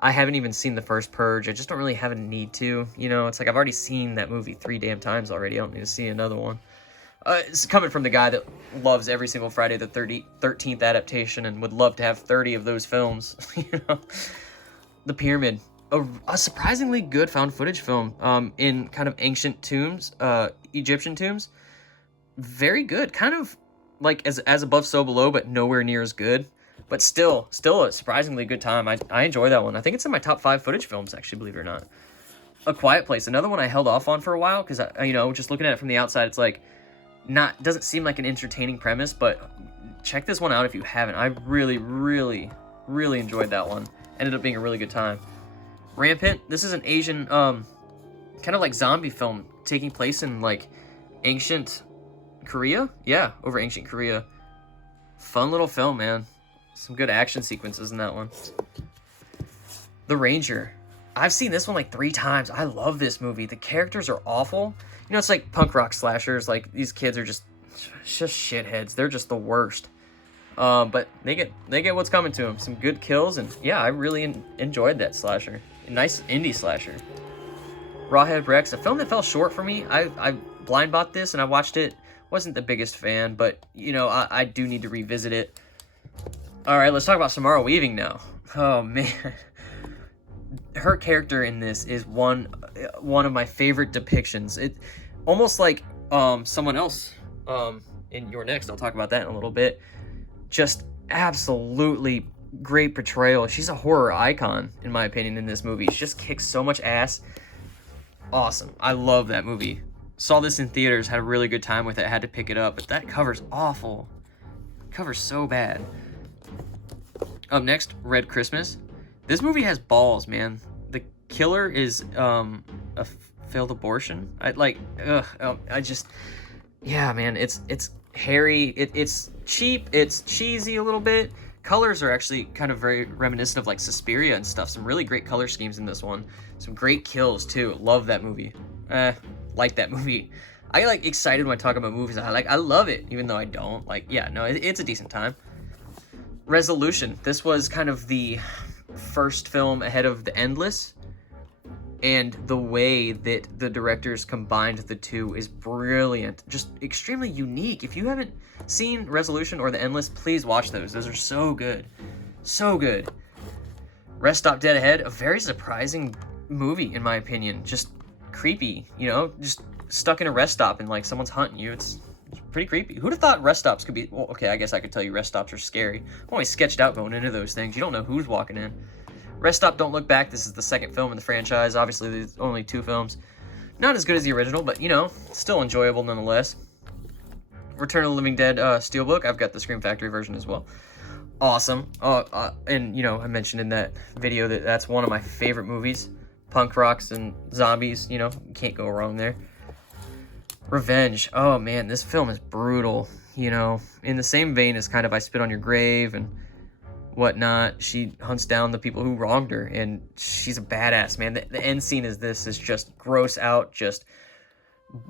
I haven't even seen the first Purge. I just don't really have a need to, you know, it's like I've already seen that movie 3 damn times already. I don't need to see another one. It's coming from the guy that loves every single Friday the 13th adaptation and would love to have 30 of those films, you know. The Pyramid, a surprisingly good found footage film in kind of ancient tombs, Egyptian tombs. very good. Kind of like as above, so below, but nowhere near as good. But still a surprisingly good time. I enjoy that one. I think it's in my top 5 footage films, actually, believe it or not. A Quiet Place, another one I held off on for a while because just looking at it from the outside, it's like doesn't seem like an entertaining premise, but check this one out if you haven't. I really, really, really enjoyed that one. Ended up being a really good time. Rampant. This is an Asian kind of like zombie film taking place in like ancient Korea. Yeah, over ancient Korea. Fun little film, man. Some good action sequences in that one. The Ranger. I've seen this one like 3 times. I love this movie. The characters are awful. You know, it's like punk rock slashers. Like, these kids are just shitheads. They're just the worst. But they get what's coming to them. Some good kills, and yeah, I really enjoyed that slasher. A nice indie slasher. Rawhead Rex, a film that fell short for me. I blind bought this and I watched it. Wasn't the biggest fan, but you know, I do need to revisit it. All right, let's talk about Samara Weaving now. Oh man. Her character in this is one of my favorite depictions. It almost like someone else in Your Next. I'll talk about that in a little bit. Just absolutely great portrayal. She's a horror icon in my opinion in this movie. She just kicks so much ass. Awesome. I love that movie. Saw this in theaters, had a really good time with it. Had to pick it up, but that cover's awful. Cover's so bad. Up next, Red Christmas. This movie has balls, man. The killer is a failed abortion. Yeah, man. It's hairy. It's cheap. It's cheesy a little bit. Colors are actually kind of very reminiscent of like Suspiria and stuff. Some really great color schemes in this one. Some great kills too. Love that movie. Like that movie. I get like excited when I talk about movies. I love it, even though I don't. Like, yeah, no, it's a decent time. Resolution. This was kind of the first film ahead of The Endless, and the way that the directors combined the two is brilliant. Just extremely unique. If you haven't seen Resolution or The Endless, please watch those. Those are so good. So good. Rest Stop Dead Ahead, a very surprising movie in my opinion. Just creepy, you know, just stuck in a rest stop and like someone's hunting you. It's pretty creepy. Who'd have thought rest stops could be... Well, okay, I guess I could tell you rest stops are scary. I'm always sketched out going into those things. You don't know who's walking in. Rest Stop Don't Look Back. This is the second film in the franchise. Obviously, there's only 2 films. Not as good as the original, but, you know, still enjoyable nonetheless. Return of the Living Dead Steelbook. I've got the Scream Factory version as well. Awesome. And, you know, I mentioned in that video that that's one of my favorite movies. Punk rocks and zombies, you know, can't go wrong there. Revenge. Oh man, this film is brutal. You know, in the same vein as kind of I Spit on Your Grave and whatnot, she hunts down the people who wronged her, and she's a badass, man. The end scene is just gross out, just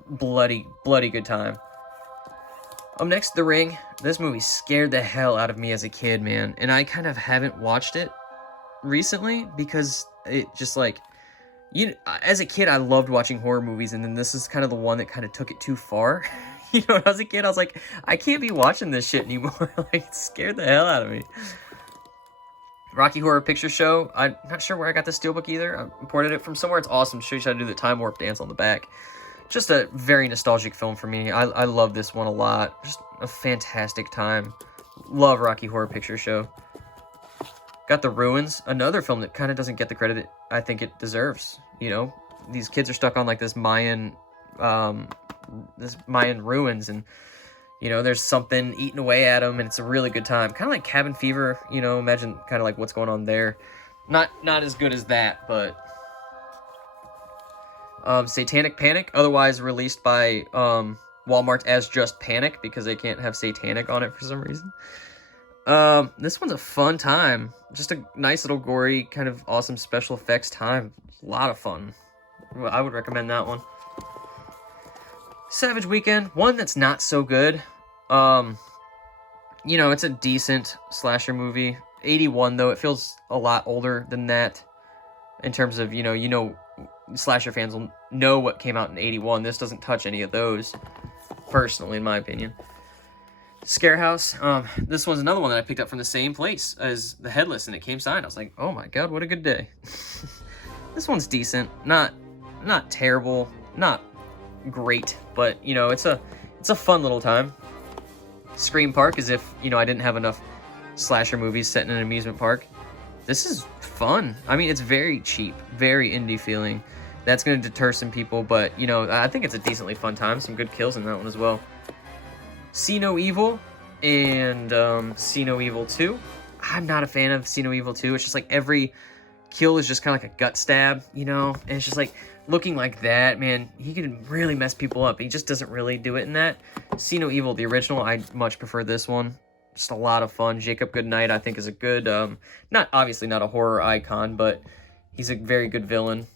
bloody good time. Up next, The Ring. This movie scared the hell out of me as a kid, man, and I kind of haven't watched it recently because it just like... as a kid, I loved watching horror movies, and then this is kind of the one that kind of took it too far. You know, when I was a kid, I was like, I can't be watching this shit anymore. Like, it scared the hell out of me. Rocky Horror Picture Show. I'm not sure where I got the steelbook either. I imported it from somewhere. It's awesome. Shows you how to do the time warp dance on the back. Just a very nostalgic film for me. I love this one a lot. Just a fantastic time. Love Rocky Horror Picture Show. Got The Ruins, another film that kind of doesn't get the credit I think it deserves. You know, these kids are stuck on like this Mayan ruins, and you know, there's something eating away at them, and it's a really good time. Kind of like Cabin Fever, you know, imagine kind of like what's going on there. Not as good as that, but Satanic Panic, otherwise released by Walmart as just Panic because they can't have satanic on it for some reason. This one's a fun time. Just a nice little gory, kind of awesome special effects time. A lot of fun. I would recommend that one. Savage Weekend, one that's not so good. You know, it's a decent slasher movie. 81 though, it feels a lot older than that. In terms of, you know, slasher fans will know what came out in 81. This doesn't touch any of those, personally, in my opinion. Scarehouse. This one's another one that I picked up from the same place as The Headless, and it came signed. I was like, oh my god, what a good day. This one's decent. Not terrible. Not great, but you know, it's a It's a fun little time. Scream Park, as if, you know, I didn't have enough slasher movies set in an amusement park. This is fun. I mean, it's very cheap, very indie feeling. That's going to deter some people, but, you know, I think it's a decently fun time. Some good kills in that one as well. See No Evil and See No Evil 2. I'm not a fan of See No Evil 2. It's just like every kill is just kind of like a gut stab, you know? And it's just like, looking like that, man, he can really mess people up. He just doesn't really do it in that. See No Evil, the original, I much prefer this one. Just a lot of fun. Jacob Goodnight, I think, is a good, obviously not a horror icon, but he's a very good villain.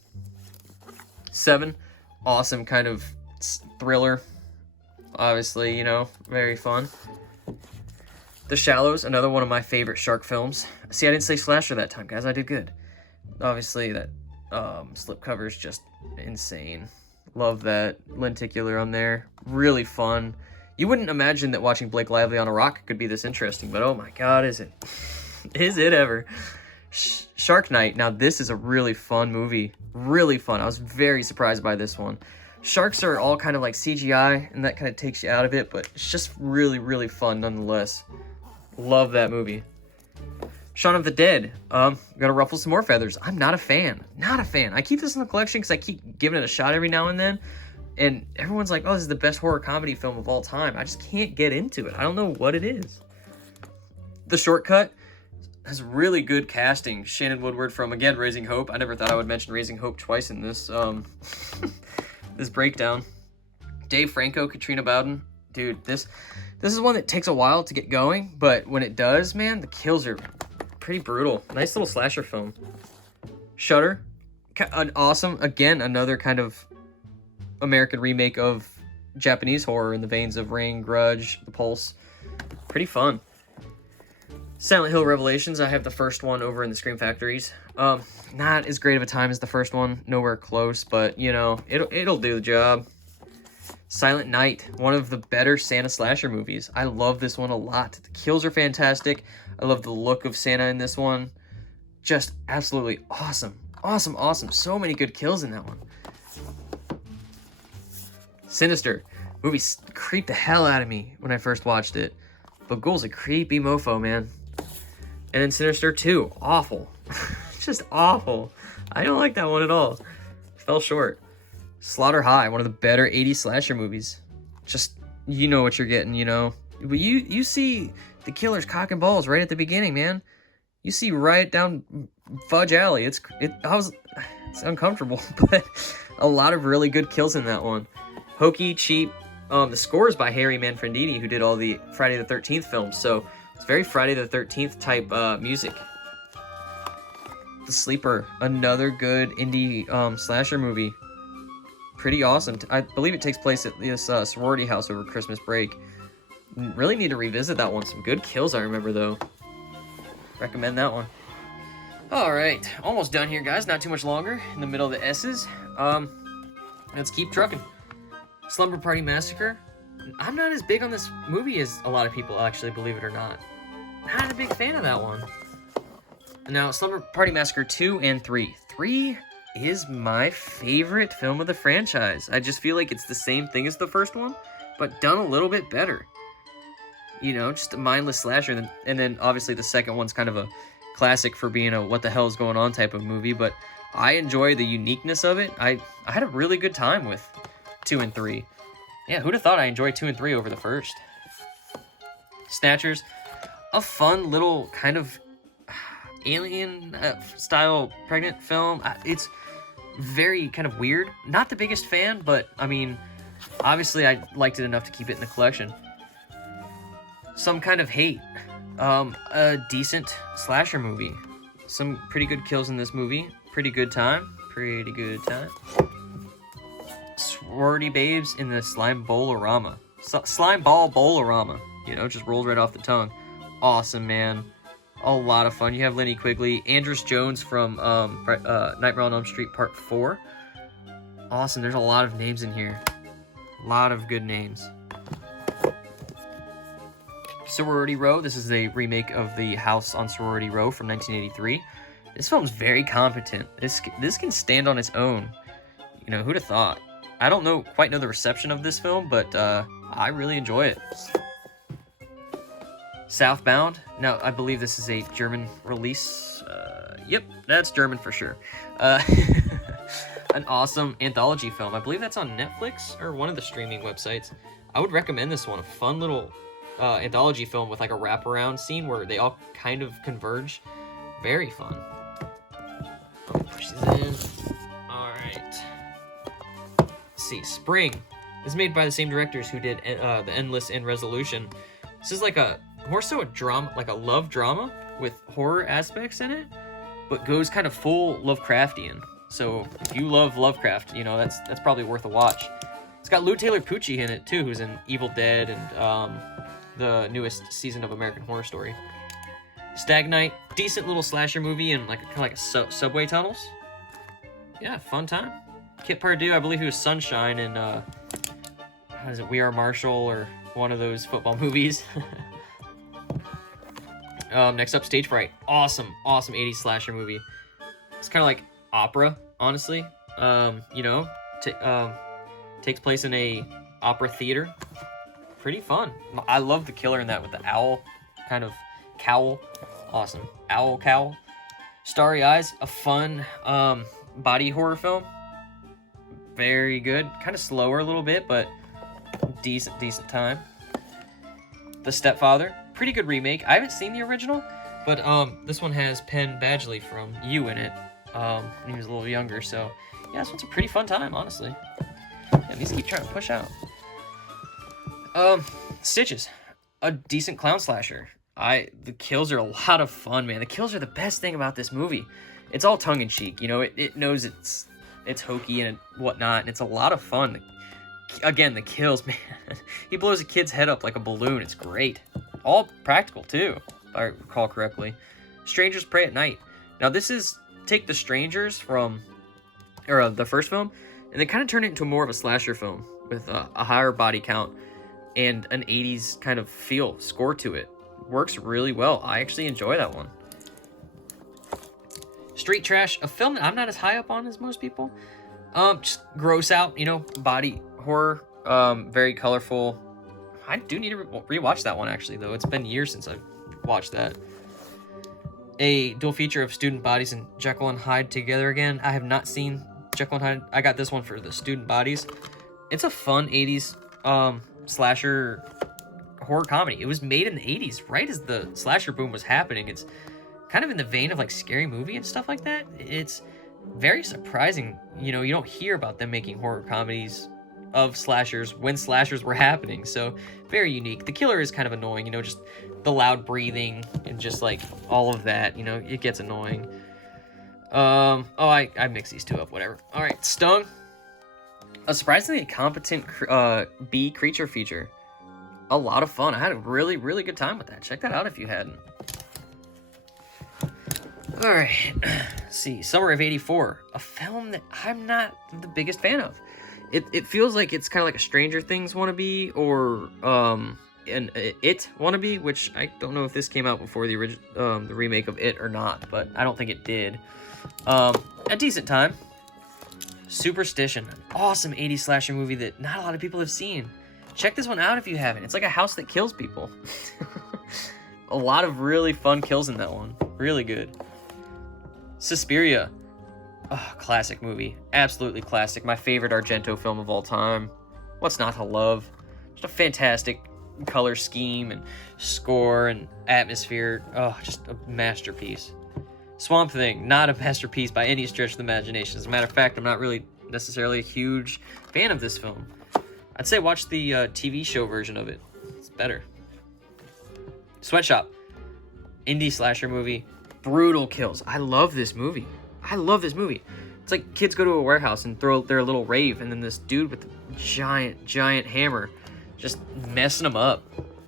7, awesome kind of thriller. Obviously, you know, very fun. The Shallows, another one of my favorite shark films. See, I didn't say slasher that time, guys. I did good. Obviously, that slipcover is just insane. Love that lenticular on there. Really fun. You wouldn't imagine that watching Blake Lively on a rock could be this interesting, but oh my god, is it? Is it ever? Shark Night. Now, this is a really fun movie. Really fun. I was very surprised by this one. Sharks are all kind of like CGI, and that kind of takes you out of it, but it's just really, really fun nonetheless. Love that movie. Shaun of the Dead. Gotta ruffle some more feathers. I'm not a fan. Not a fan. I keep this in the collection because I keep giving it a shot every now and then. And everyone's like, oh, this is the best horror comedy film of all time. I just can't get into it. I don't know what it is. The Shortcut has really good casting. Shannon Woodward from, again, Raising Hope. I never thought I would mention Raising Hope twice in this this breakdown. Dave Franco, Katrina Bowden. Dude, this is one that takes a while to get going, but when it does, man, the kills are pretty brutal. Nice little slasher film. Shudder. An awesome, again, another kind of American remake of Japanese horror in the veins of Ring, Grudge, The Pulse. Pretty fun. Silent Hill Revelations. I have the first one over in the Scream Factories. Not as great of a time as the first one. Nowhere close, but, you know, it'll do the job. Silent Night. One of the better Santa slasher movies. I love this one a lot. The kills are fantastic. I love the look of Santa in this one. Just absolutely awesome. Awesome, awesome. So many good kills in that one. Sinister. Movie creeped the hell out of me when I first watched it. But Ghoul's a creepy mofo, man. And then Sinister 2. Awful. Just awful. I don't like that one at all. Fell short. Slaughter High. One of the better 80s slasher movies. Just, you know what you're getting, you know. But you see the killer's cock and balls right at the beginning, man. You see right down Fudge Alley. It's uncomfortable, but a lot of really good kills in that one. Hokey, cheap. The score is by Harry Manfredini, who did all the Friday the 13th films, so it's very Friday the 13th type music. The Sleeper, another good indie slasher movie. Pretty awesome. I believe it takes place at this sorority house over Christmas break. Really need to revisit that one. Some good kills I remember, though. Recommend that one. Alright, almost done here, guys. Not too much longer. In the middle of the S's. Let's keep trucking. Slumber Party Massacre. I'm not as big on this movie as a lot of people, actually, believe it or not. Not a big fan of that one. Now, Slumber Party Massacre 2 and 3. 3 is my favorite film of the franchise. I just feel like it's the same thing as the first one, but done a little bit better. You know, just a mindless slasher. And then obviously the second one's kind of a classic for being a what the hell is going on type of movie, but I enjoy the uniqueness of it. I had a really good time with 2 and 3. Yeah, who'd have thought I enjoyed 2 and 3 over the first? Snatchers, a fun little kind of alien style pregnant film. It's very kind of weird. Not the biggest fan, but I mean, obviously I liked it enough to keep it in the collection. Some Kind of Hate, a decent slasher movie. Some pretty good kills in this movie. Pretty good time. Pretty good time. Sorority Babes in the Slime Bowl-orama. Slime Ball Bowl-orama. You know, just rolls right off the tongue. Awesome, man. A lot of fun. You have Lenny Quigley. Andrus Jones from Nightmare on Elm Street Part 4. Awesome. There's a lot of names in here. A lot of good names. Sorority Row. This is a remake of The House on Sorority Row from 1983. This film's very competent. This can stand on its own. You know, who'd have thought? I don't quite know the reception of this film, but I really enjoy it. Southbound. Now, I believe this is a German release. Yep, that's German for sure. An awesome anthology film. I believe that's on Netflix or one of the streaming websites. I would recommend this one. A fun little anthology film with like a wraparound scene where they all kind of converge. Very fun. I'll push these in. All right. Let's see, Spring. This is made by the same directors who did The Endless and Resolution. This is like more so a drama, like a love drama with horror aspects in it, but goes kind of full Lovecraftian. So if you love Lovecraft, you know, that's probably worth a watch. It's got Lou Taylor Pucci in it too, who's in Evil Dead and the newest season of American Horror Story. Stag Night, decent little slasher movie in like kind of like subway tunnels. Yeah, fun time. Kit Pardue, I believe he was Sunshine in what is it, We Are Marshall or one of those football movies. Next up, Stage Fright. Awesome 80s slasher movie. It's kind of like opera, honestly. You know, takes place in a opera theater. Pretty fun. I love the killer in that with the owl kind of cowl. Awesome. Owl cowl. Starry Eyes, a fun body horror film. Very good. Kind of slower a little bit, but decent time. The Stepfather, pretty good remake. I haven't seen the original, but this one has Penn Badgley from You in it. When he was a little younger, so yeah, this one's a pretty fun time, honestly. Yeah, these keep trying to push out. Stitches, a decent clown slasher. The kills are a lot of fun, man. The kills are the best thing about this movie. It's all tongue-in-cheek, you know. It knows it's hokey and whatnot, and it's a lot of fun. Again, the kills, man. He blows a kid's head up like a balloon. It's great. All practical, too, if I recall correctly. Strangers Pray at Night. Now, this is take The Strangers from the first film, and they kind of turn it into more of a slasher film with a higher body count and an 80s kind of score to it. Works really well. I actually enjoy that one. Street Trash, a film that I'm not as high up on as most people. Just gross out, you know, body horror. Very colorful. I do need to rewatch that one, actually, though. It's been years since I've watched that. A dual feature of Student Bodies and Jekyll and Hyde together again. I have not seen Jekyll and Hyde. I got this one for the Student Bodies. It's a fun 80s slasher horror comedy. It was made in the 80s, right as the slasher boom was happening. It's kind of in the vein of like Scary Movie and stuff like that. It's very surprising. You know, you don't hear about them making horror comedies of slashers when slashers were happening. So very unique. The killer is kind of annoying, you know, just the loud breathing and just like all of that, you know, it gets annoying. I mix these two up, whatever. All right, Stung, a surprisingly competent bee creature feature. A lot of fun. I had a really good time with that. Check that out if you hadn't. All right, let's see, Summer of '84, a film that I'm not the biggest fan of. It feels like it's kind of like a Stranger Things wannabe or an It wannabe, which I don't know if this came out before the remake of It or not, but I don't think it did. A decent time. Superstition, an awesome 80s slasher movie that not a lot of people have seen. Check this one out if you haven't. It's like a house that kills people. A lot of really fun kills in that one. Really good. Suspiria. Oh, classic movie. Absolutely classic. My favorite Argento film of all time. What's not to love? Just a fantastic color scheme and score and atmosphere. Oh, just a masterpiece. Swamp Thing, not a masterpiece by any stretch of the imagination. As a matter of fact, I'm not really necessarily a huge fan of this film. I'd say watch the TV show version of it. It's better. Sweatshop, indie slasher movie. Brutal kills. I love this movie. It's like kids go to a warehouse and throw their little rave, and then this dude with the giant hammer just messing them up.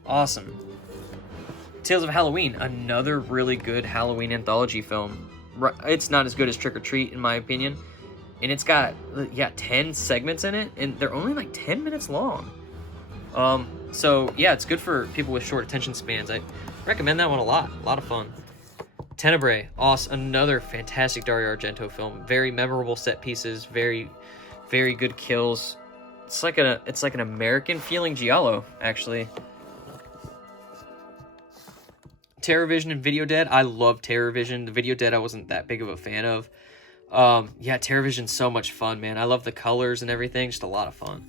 Awesome. Tales of Halloween, another really good Halloween anthology film. It's not as good as Trick or Treat, in my opinion. And it's got, 10 segments in it, and they're only like 10 minutes long. So, yeah, it's good for people with short attention spans. I recommend that one a lot. A lot of fun. Tenebrae, another fantastic Dario Argento film. Very memorable set pieces, very good kills. It's like an American feeling giallo, actually. TerrorVision and Video Dead. I love TerrorVision. The Video Dead I wasn't that big of a fan of. Yeah, TerrorVision's so much fun, man. I love the colors and everything. Just a lot of fun.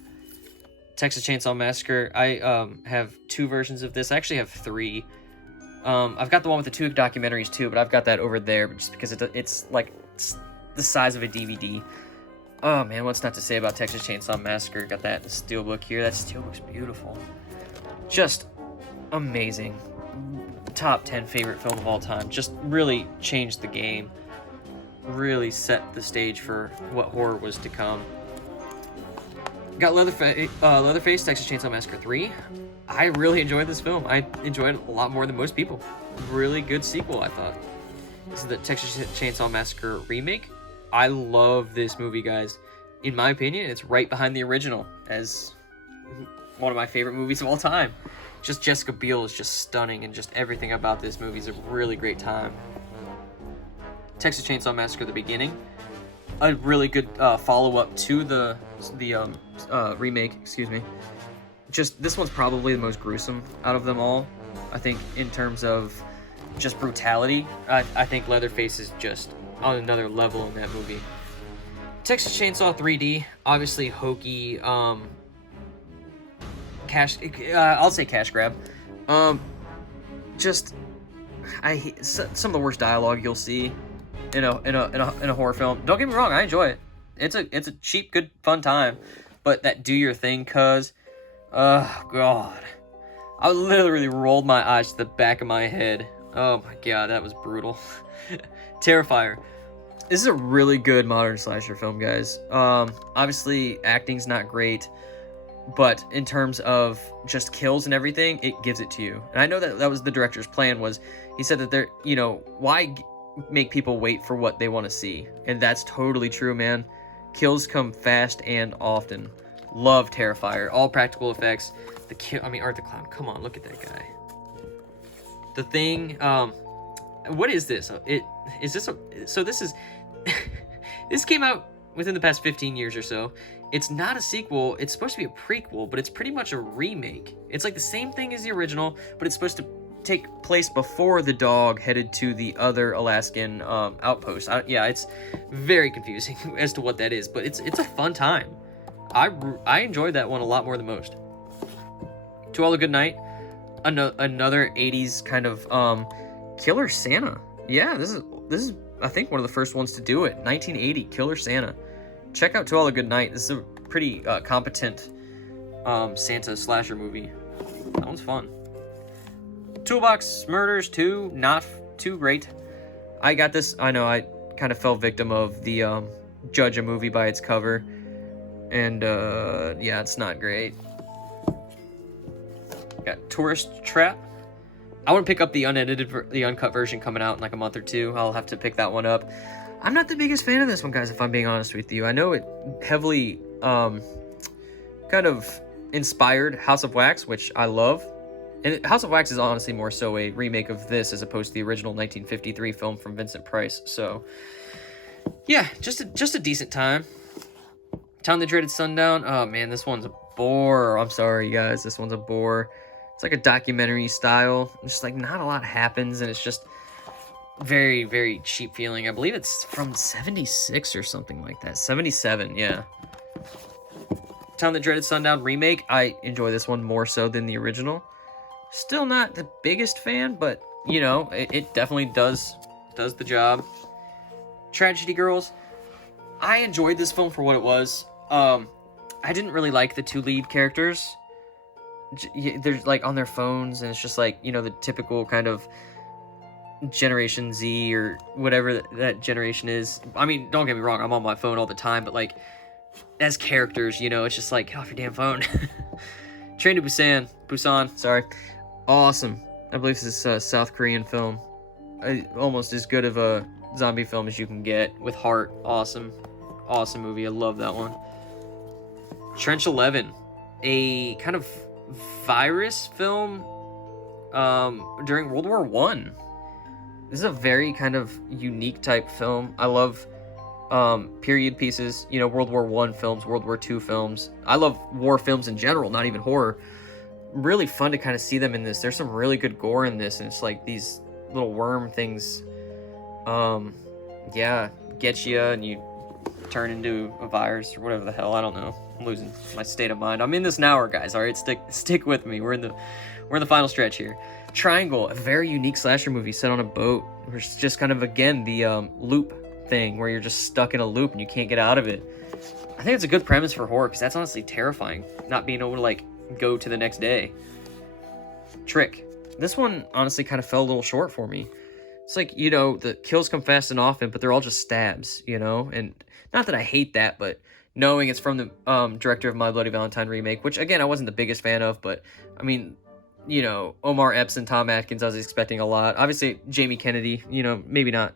Texas Chainsaw Massacre. I have 2 versions of this. I actually have 3. I've got the one with the 2 documentaries too, but I've got that over there just because it's the size of a DVD. Oh man, what's not to say about Texas Chainsaw Massacre? Got that steelbook here. That steelbook's beautiful. Just amazing. Top 10 favorite film of all time. Just really changed the game. Really set the stage for what horror was to come. Got Leatherface, Texas Chainsaw Massacre 3. I really enjoyed this film. I enjoyed it a lot more than most people. Really good sequel, I thought. This is the Texas Chainsaw Massacre remake. I love this movie, guys. In my opinion, it's right behind the original as one of my favorite movies of all time. Just Jessica Biel is just stunning, and just everything about this movie is a really great time. Texas Chainsaw Massacre: The Beginning, a really good follow-up to the remake. Excuse me. Just this one's probably the most gruesome out of them all. I think in terms of just brutality, I think Leatherface is just on another level in that movie. Texas Chainsaw 3D, obviously hokey. I'll say cash grab. Just some of the worst dialogue you'll see in a horror film. Don't get me wrong, I enjoy it. It's a cheap, good, fun time. But that "do your thing, cuz," oh god, I literally rolled my eyes to the back of my head. Oh my god, that was brutal. Terrifier. This is a really good modern slasher film, guys. Obviously, acting's not great, but in terms of just kills and everything, it gives it to you. And I know that was the director's plan. Was he said that why make people wait for what they want to see? And that's totally true, man. Kills come fast and often. Love Terrifier. All practical effects. Art the Clown. Come on, look at that guy. The Thing. What is this? This came out within the past 15 years or so. It's not a sequel. It's supposed to be a prequel, but it's pretty much a remake. It's like the same thing as the original, but it's supposed to take place before the dog headed to the other Alaskan outpost. It's very confusing as to what that is, but it's a fun time. I enjoyed that one a lot more than most. To All a Good Night, another 80s kind of Killer Santa. Yeah, this is I think one of the first ones to do it. 1980, Killer Santa. Check out To All a Good Night. This is a pretty competent Santa slasher movie. That one's fun. Toolbox Murders 2, not too great. I got this. I know I kind of fell victim of the judge a movie by its cover, and yeah, it's not great. Got Tourist Trap. I want to pick up the uncut version coming out in like a month or two. I'll have to pick that one up. I'm not the biggest fan of this one, guys, if I'm being honest with you. I know it heavily kind of inspired House of Wax, which I love. And House of Wax is honestly more so a remake of this as opposed to the original 1953 film from Vincent Price. So, yeah, just a decent time. Town That Dreaded Sundown. Oh, man, this one's a bore. I'm sorry, guys. This one's a bore. It's like a documentary style. It's just like not a lot happens, and it's just very, very cheap feeling. I believe it's from 76 or something like that. 77, yeah. Town That Dreaded Sundown remake. I enjoy this one more so than the original. Still not the biggest fan, but you know, it definitely does the job. Tragedy Girls. I enjoyed this film for what it was. I didn't really like the 2 lead characters. They're like on their phones, and it's just like, you know, the typical kind of Generation Z or whatever that generation is. I mean, don't get me wrong, I'm on my phone all the time, but like as characters, you know, it's just like, get off your damn phone. Train to Busan, sorry. Awesome. I believe this is a South Korean film. Almost as good of a zombie film as you can get, with heart. Awesome movie. I love that one. Trench 11, a kind of virus film during World War I. This is a very kind of unique type film. I love period pieces, you know, World War I films, World War II films. I love war films in general, not even horror. Really fun to kind of see them in this. There's some really good gore in this, and it's like these little worm things, yeah, get you, and you turn into a virus or whatever the hell. I don't know. I'm losing my state of mind. I'm in this now, guys. All right, stick with me. We're in the final stretch here. Triangle, a very unique slasher movie set on a boat. It's just kind of, again, the loop thing where you're just stuck in a loop and you can't get out of it. I think it's a good premise for horror because that's honestly terrifying, not being able to like go to the next day. Trick. This one honestly kind of fell a little short for me. It's like, you know, the kills come fast and often, but they're all just stabs, you know? And not that I hate that, but knowing it's from the director of My Bloody Valentine remake, which again, I wasn't the biggest fan of, but I mean, you know, Omar Epps and Tom Atkins, I was expecting a lot. Obviously, Jamie Kennedy, you know, maybe not.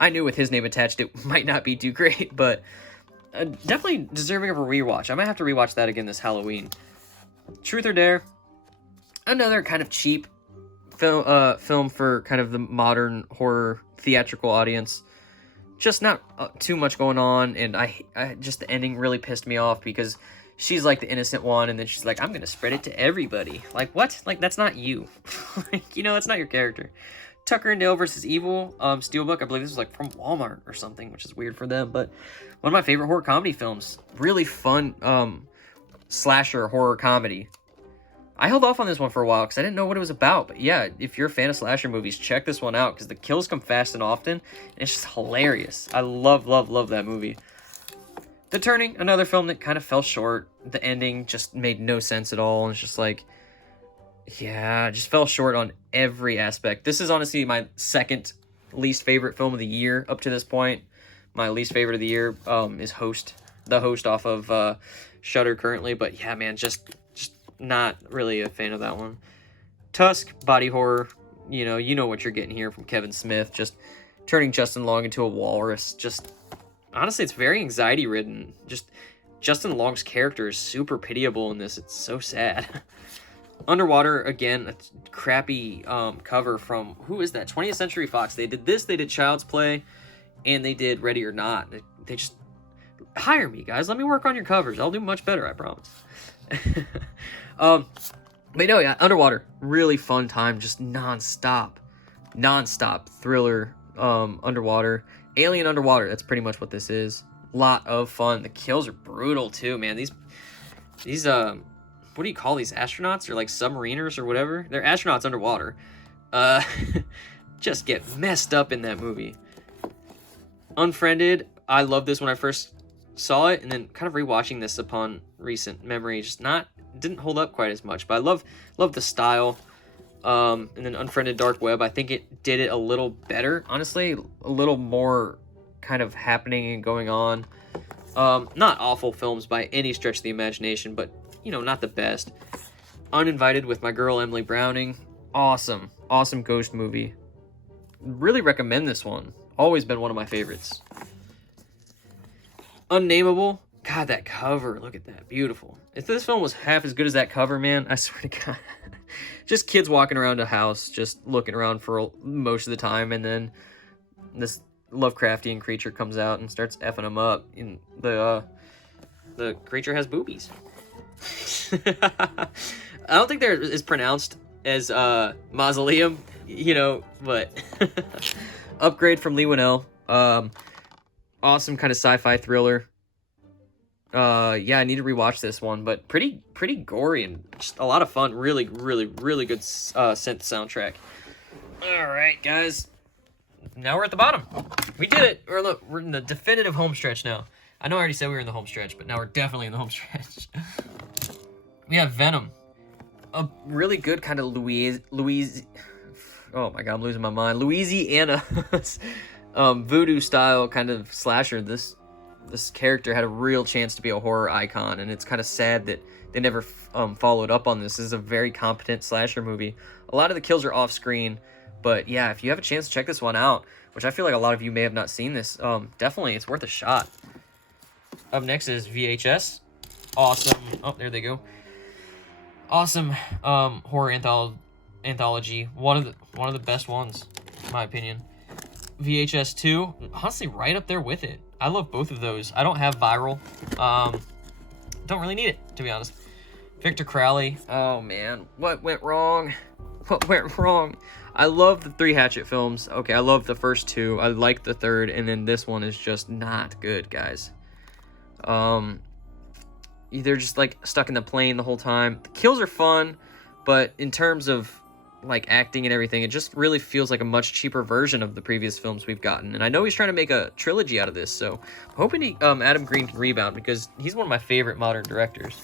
I knew with his name attached, it might not be too great, but definitely deserving of a rewatch. I might have to rewatch that again this Halloween. Truth or Dare, another kind of cheap film for kind of the modern horror theatrical audience. Just not too much going on, and I just the ending really pissed me off because she's like the innocent one, and then she's like, I'm gonna spread it to everybody. Like, what? Like, that's not you. Like, you know, that's not your character. Tucker and Dale versus Evil, Steelbook, I believe this was like from Walmart or something, which is weird for them, but one of my favorite horror comedy films. Really fun slasher horror comedy. I held off on this one for a while because I didn't know what it was about, but yeah, if you're a fan of slasher movies, check this one out because the kills come fast and often, and it's just hilarious. I love that movie. The Turning, another film that kind of fell short. The ending just made no sense at all, and it's just like, yeah, just fell short on every aspect. This is honestly my second least favorite film of the year up to this point. My least favorite of the year is The Host off of Shudder currently, but yeah, man, just not really a fan of that one. Tusk, body horror, you know what you're getting here from Kevin Smith, just turning Justin Long into a walrus. Just honestly, it's very anxiety ridden. Just Justin Long's character is super pitiable in this. It's so sad. Underwater, again, a crappy cover from, who is that? 20th Century Fox. They did this, they did Child's Play, and they did Ready or Not. They just, hire me, guys. Let me work on your covers. I'll do much better, I promise. But no, yeah, Underwater, really fun time, just non-stop thriller, Underwater. Alien Underwater, that's pretty much what this is. Lot of fun. The kills are brutal too, man. These what do you call these astronauts, or like submariners or whatever? They're astronauts underwater. Just get messed up in that movie. Unfriended, I love this when I first saw it, and then kind of rewatching this upon recent memory, just didn't hold up quite as much, but I love the style. And then Unfriended Dark Web, I think it did it a little better, honestly, a little more kind of happening and going on. Not awful films by any stretch of the imagination, but not the best. Uninvited with my girl Emily Browning, awesome ghost movie. Really recommend this one. Always been one of my favorites. Unnameable, God, that cover, look at that, beautiful. If this film was half as good as that cover, man, I swear to God. Just kids walking around a house, just looking around for most of the time, and then this Lovecraftian creature comes out and starts effing them up. And the creature has boobies. I don't think there is pronounced as mausoleum, but Upgrade from Lee Winnell. Awesome kind of sci-fi thriller. Yeah, I need to rewatch this one, but pretty gory and just a lot of fun. Really good synth soundtrack. All right, guys. Now we're at the bottom. We did it. We're in the definitive home stretch now. I know I already said we were in the home stretch, but now we're definitely in the home stretch. We have Venom. A really good kind of oh my God, I'm losing my mind. Louisiana voodoo style kind of slasher. This character had a real chance to be a horror icon, and it's kind of sad that they never followed up on this. This is a very competent slasher movie. A lot of the kills are off screen, but yeah, if you have a chance to check this one out, which I feel like a lot of you may have not seen this, definitely it's worth a shot. Up next is VHS. Awesome. Oh, there they go. Awesome horror anthology. One of the best ones, in my opinion. VHS 2, honestly, right up there with it. I love both of those. I don't have Viral. Don't really need it, to be honest. Victor Crowley. Oh, man. What went wrong? What went wrong? I love the 3 Hatchet films. Okay, I love the first 2. I like the 3rd, and then this one is just not good, guys. They're just, like, stuck in the plane the whole time. The kills are fun, but in terms of, like, acting and everything, it just really feels like a much cheaper version of the previous films we've gotten. And I know he's trying to make a trilogy out of this, so I'm hoping Adam Green can rebound, because he's one of my favorite modern directors.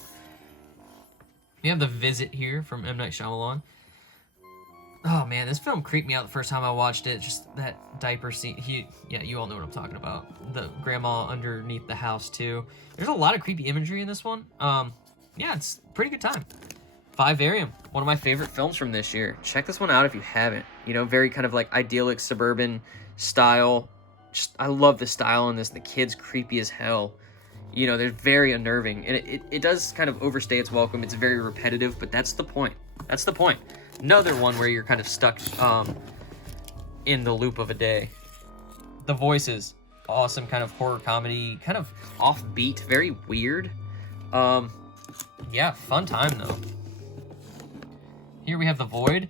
We have The Visit here from M. Night Shyamalan. Oh, man, this film creeped me out the first time I watched it. Just that diaper scene. Yeah, you all know what I'm talking about. The grandma underneath the house, too. There's a lot of creepy imagery in this one. Yeah, it's a pretty good time. Vivarium, one of my favorite films from this year. Check this one out if you haven't. You know, very kind of like idyllic suburban style. Just, I love the style in this. The kid's creepy as hell. You know, they're very unnerving. And it does kind of overstay its welcome. It's very repetitive, but that's the point. That's the point. Another one where you're kind of stuck in the loop of a day. The Voices, awesome kind of horror comedy, kind of offbeat, very weird. Yeah, fun time though. Here we have The Void,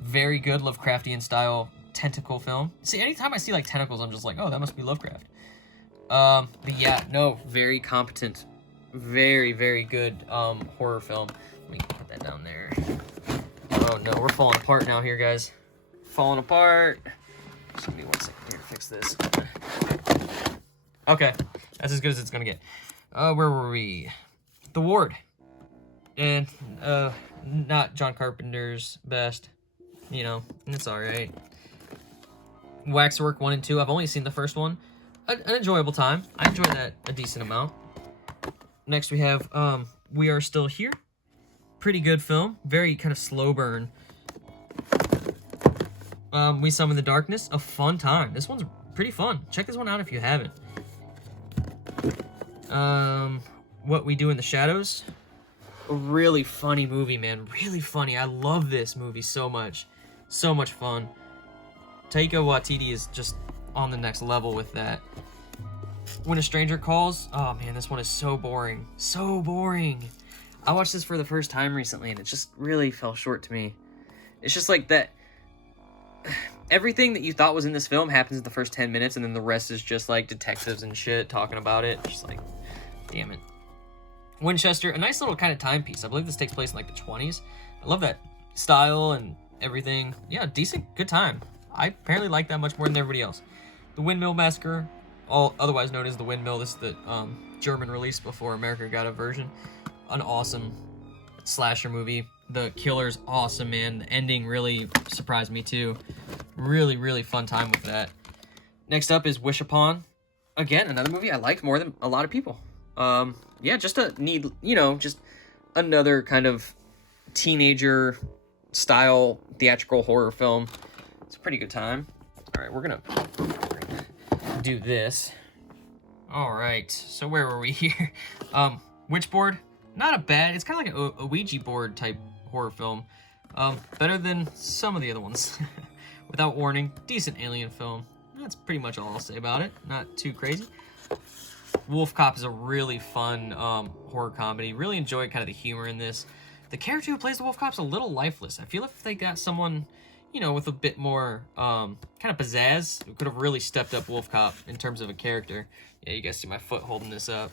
very good Lovecraftian style tentacle film. See, anytime I see like tentacles, I'm just like, oh, that must be Lovecraft. But yeah, no, very competent, very, very good horror film. Let me put that down there. Oh no, we're falling apart now here, guys. Falling apart. Just give me 1 second here to fix this. Okay, that's as good as it's gonna get. Where were we? The Ward. And, not John Carpenter's best. You know, it's alright. Waxwork 1 and 2, I've only seen the first one. An enjoyable time. I enjoyed that a decent amount. Next we have, We Are Still Here. Pretty good film. Very kind of slow burn. We Summon the Darkness. A fun time. This one's pretty fun. Check this one out if you haven't. What We Do in the Shadows. A really funny movie, man. Really funny. I love this movie so much. So much fun. Taika Waititi is just on the next level with that. When a Stranger Calls. Oh, man, this one is so boring. So boring. I watched this for the first time recently, and it just really fell short to me. It's just like that. Everything that you thought was in this film happens in the first 10 minutes, and then the rest is just like detectives and shit talking about it. Just like, damn it. Winchester, a nice little kind of timepiece. I believe this takes place in like the 20s. I love that style and everything. Yeah, decent, good time. I apparently like that much more than everybody else. The Windmill Massacre, otherwise known as The Windmill. This is the German release before America got a version. An awesome slasher movie. The killer's awesome, man. The ending really surprised me too. Really, really fun time with that. Next up is Wish Upon. Again, another movie I liked more than a lot of people. Yeah, just just another kind of teenager style theatrical horror film. It's a pretty good time. All right, we're gonna do this. All right, so where were we here? Witchboard. Not a bad, it's kind of like a Ouija board type horror film. Better than some of the other ones. Without Warning, decent alien film. That's pretty much all I'll say about it. Not too crazy. Wolf Cop is a really fun horror comedy. Really enjoyed kind of the humor in this. The character who plays the Wolf Cop's a little lifeless. I feel if they got someone, you know, with a bit more kind of pizzazz, who could have really stepped up Wolf Cop in terms of a character. Yeah, you guys see my foot holding this up.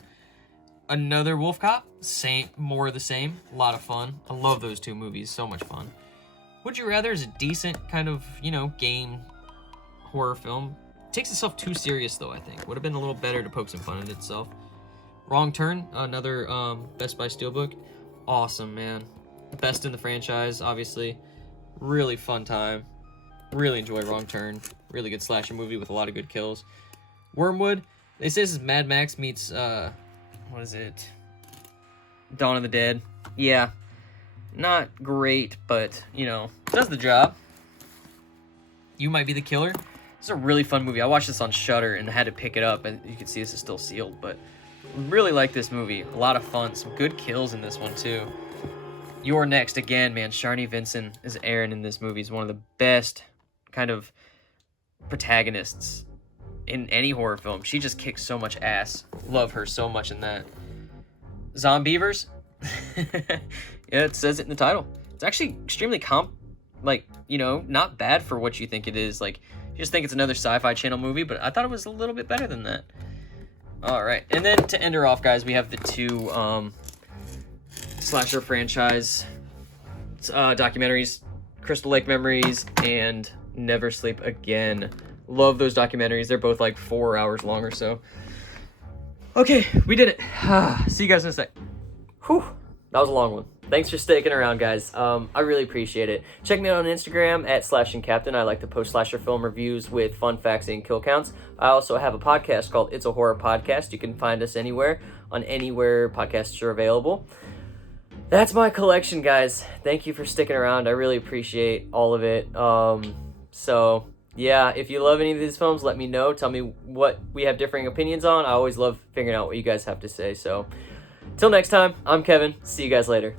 Another Wolf Cop, more of the same, a lot of fun. I love those two movies, so much fun. Would You Rather is a decent kind of, you know, game horror film. Takes itself too serious though, I think. Would have been a little better to poke some fun at itself. Wrong Turn, another Best Buy Steelbook. Awesome, man. Best in the franchise, obviously. Really fun time. Really enjoy Wrong Turn. Really good slasher movie with a lot of good kills. Wormwood, they say this is Mad Max meets what is it? Dawn of the Dead. Yeah. Not great, but, you know, does the job. You Might Be the Killer. It's a really fun movie. I watched this on Shudder and had to pick it up, and you can see this is still sealed, but really like this movie. A lot of fun. Some good kills in this one, too. You're Next. Again, man, Sharni Vinson as Aaron in this movie is one of the best kind of protagonists in any horror film. She just kicks so much ass. Love her so much in that. Zombievers. Yeah, it says it in the title. It's actually extremely not bad for what you think it is. Like, you just think it's another Sci-Fi Channel movie, but I thought it was a little bit better than that. All right, and then to end her off, guys, we have the two slasher franchise documentaries, Crystal Lake Memories and Never Sleep Again. Love those documentaries. They're both like 4 hours long or so. Okay, we did it. See you guys in a sec. Whew, that was a long one. Thanks for sticking around, guys. I really appreciate it. Check me out on Instagram at SlashinCaptain. I like to post slasher film reviews with fun facts and kill counts. I also have a podcast called It's a Horror Podcast. You can find us anywhere podcasts are available. That's my collection, guys. Thank you for sticking around. I really appreciate all of it. So, yeah, if you love any of these films, let me know. Tell me what we have differing opinions on. I always love figuring out what you guys have to say. So, till next time, I'm Kevin. See you guys later.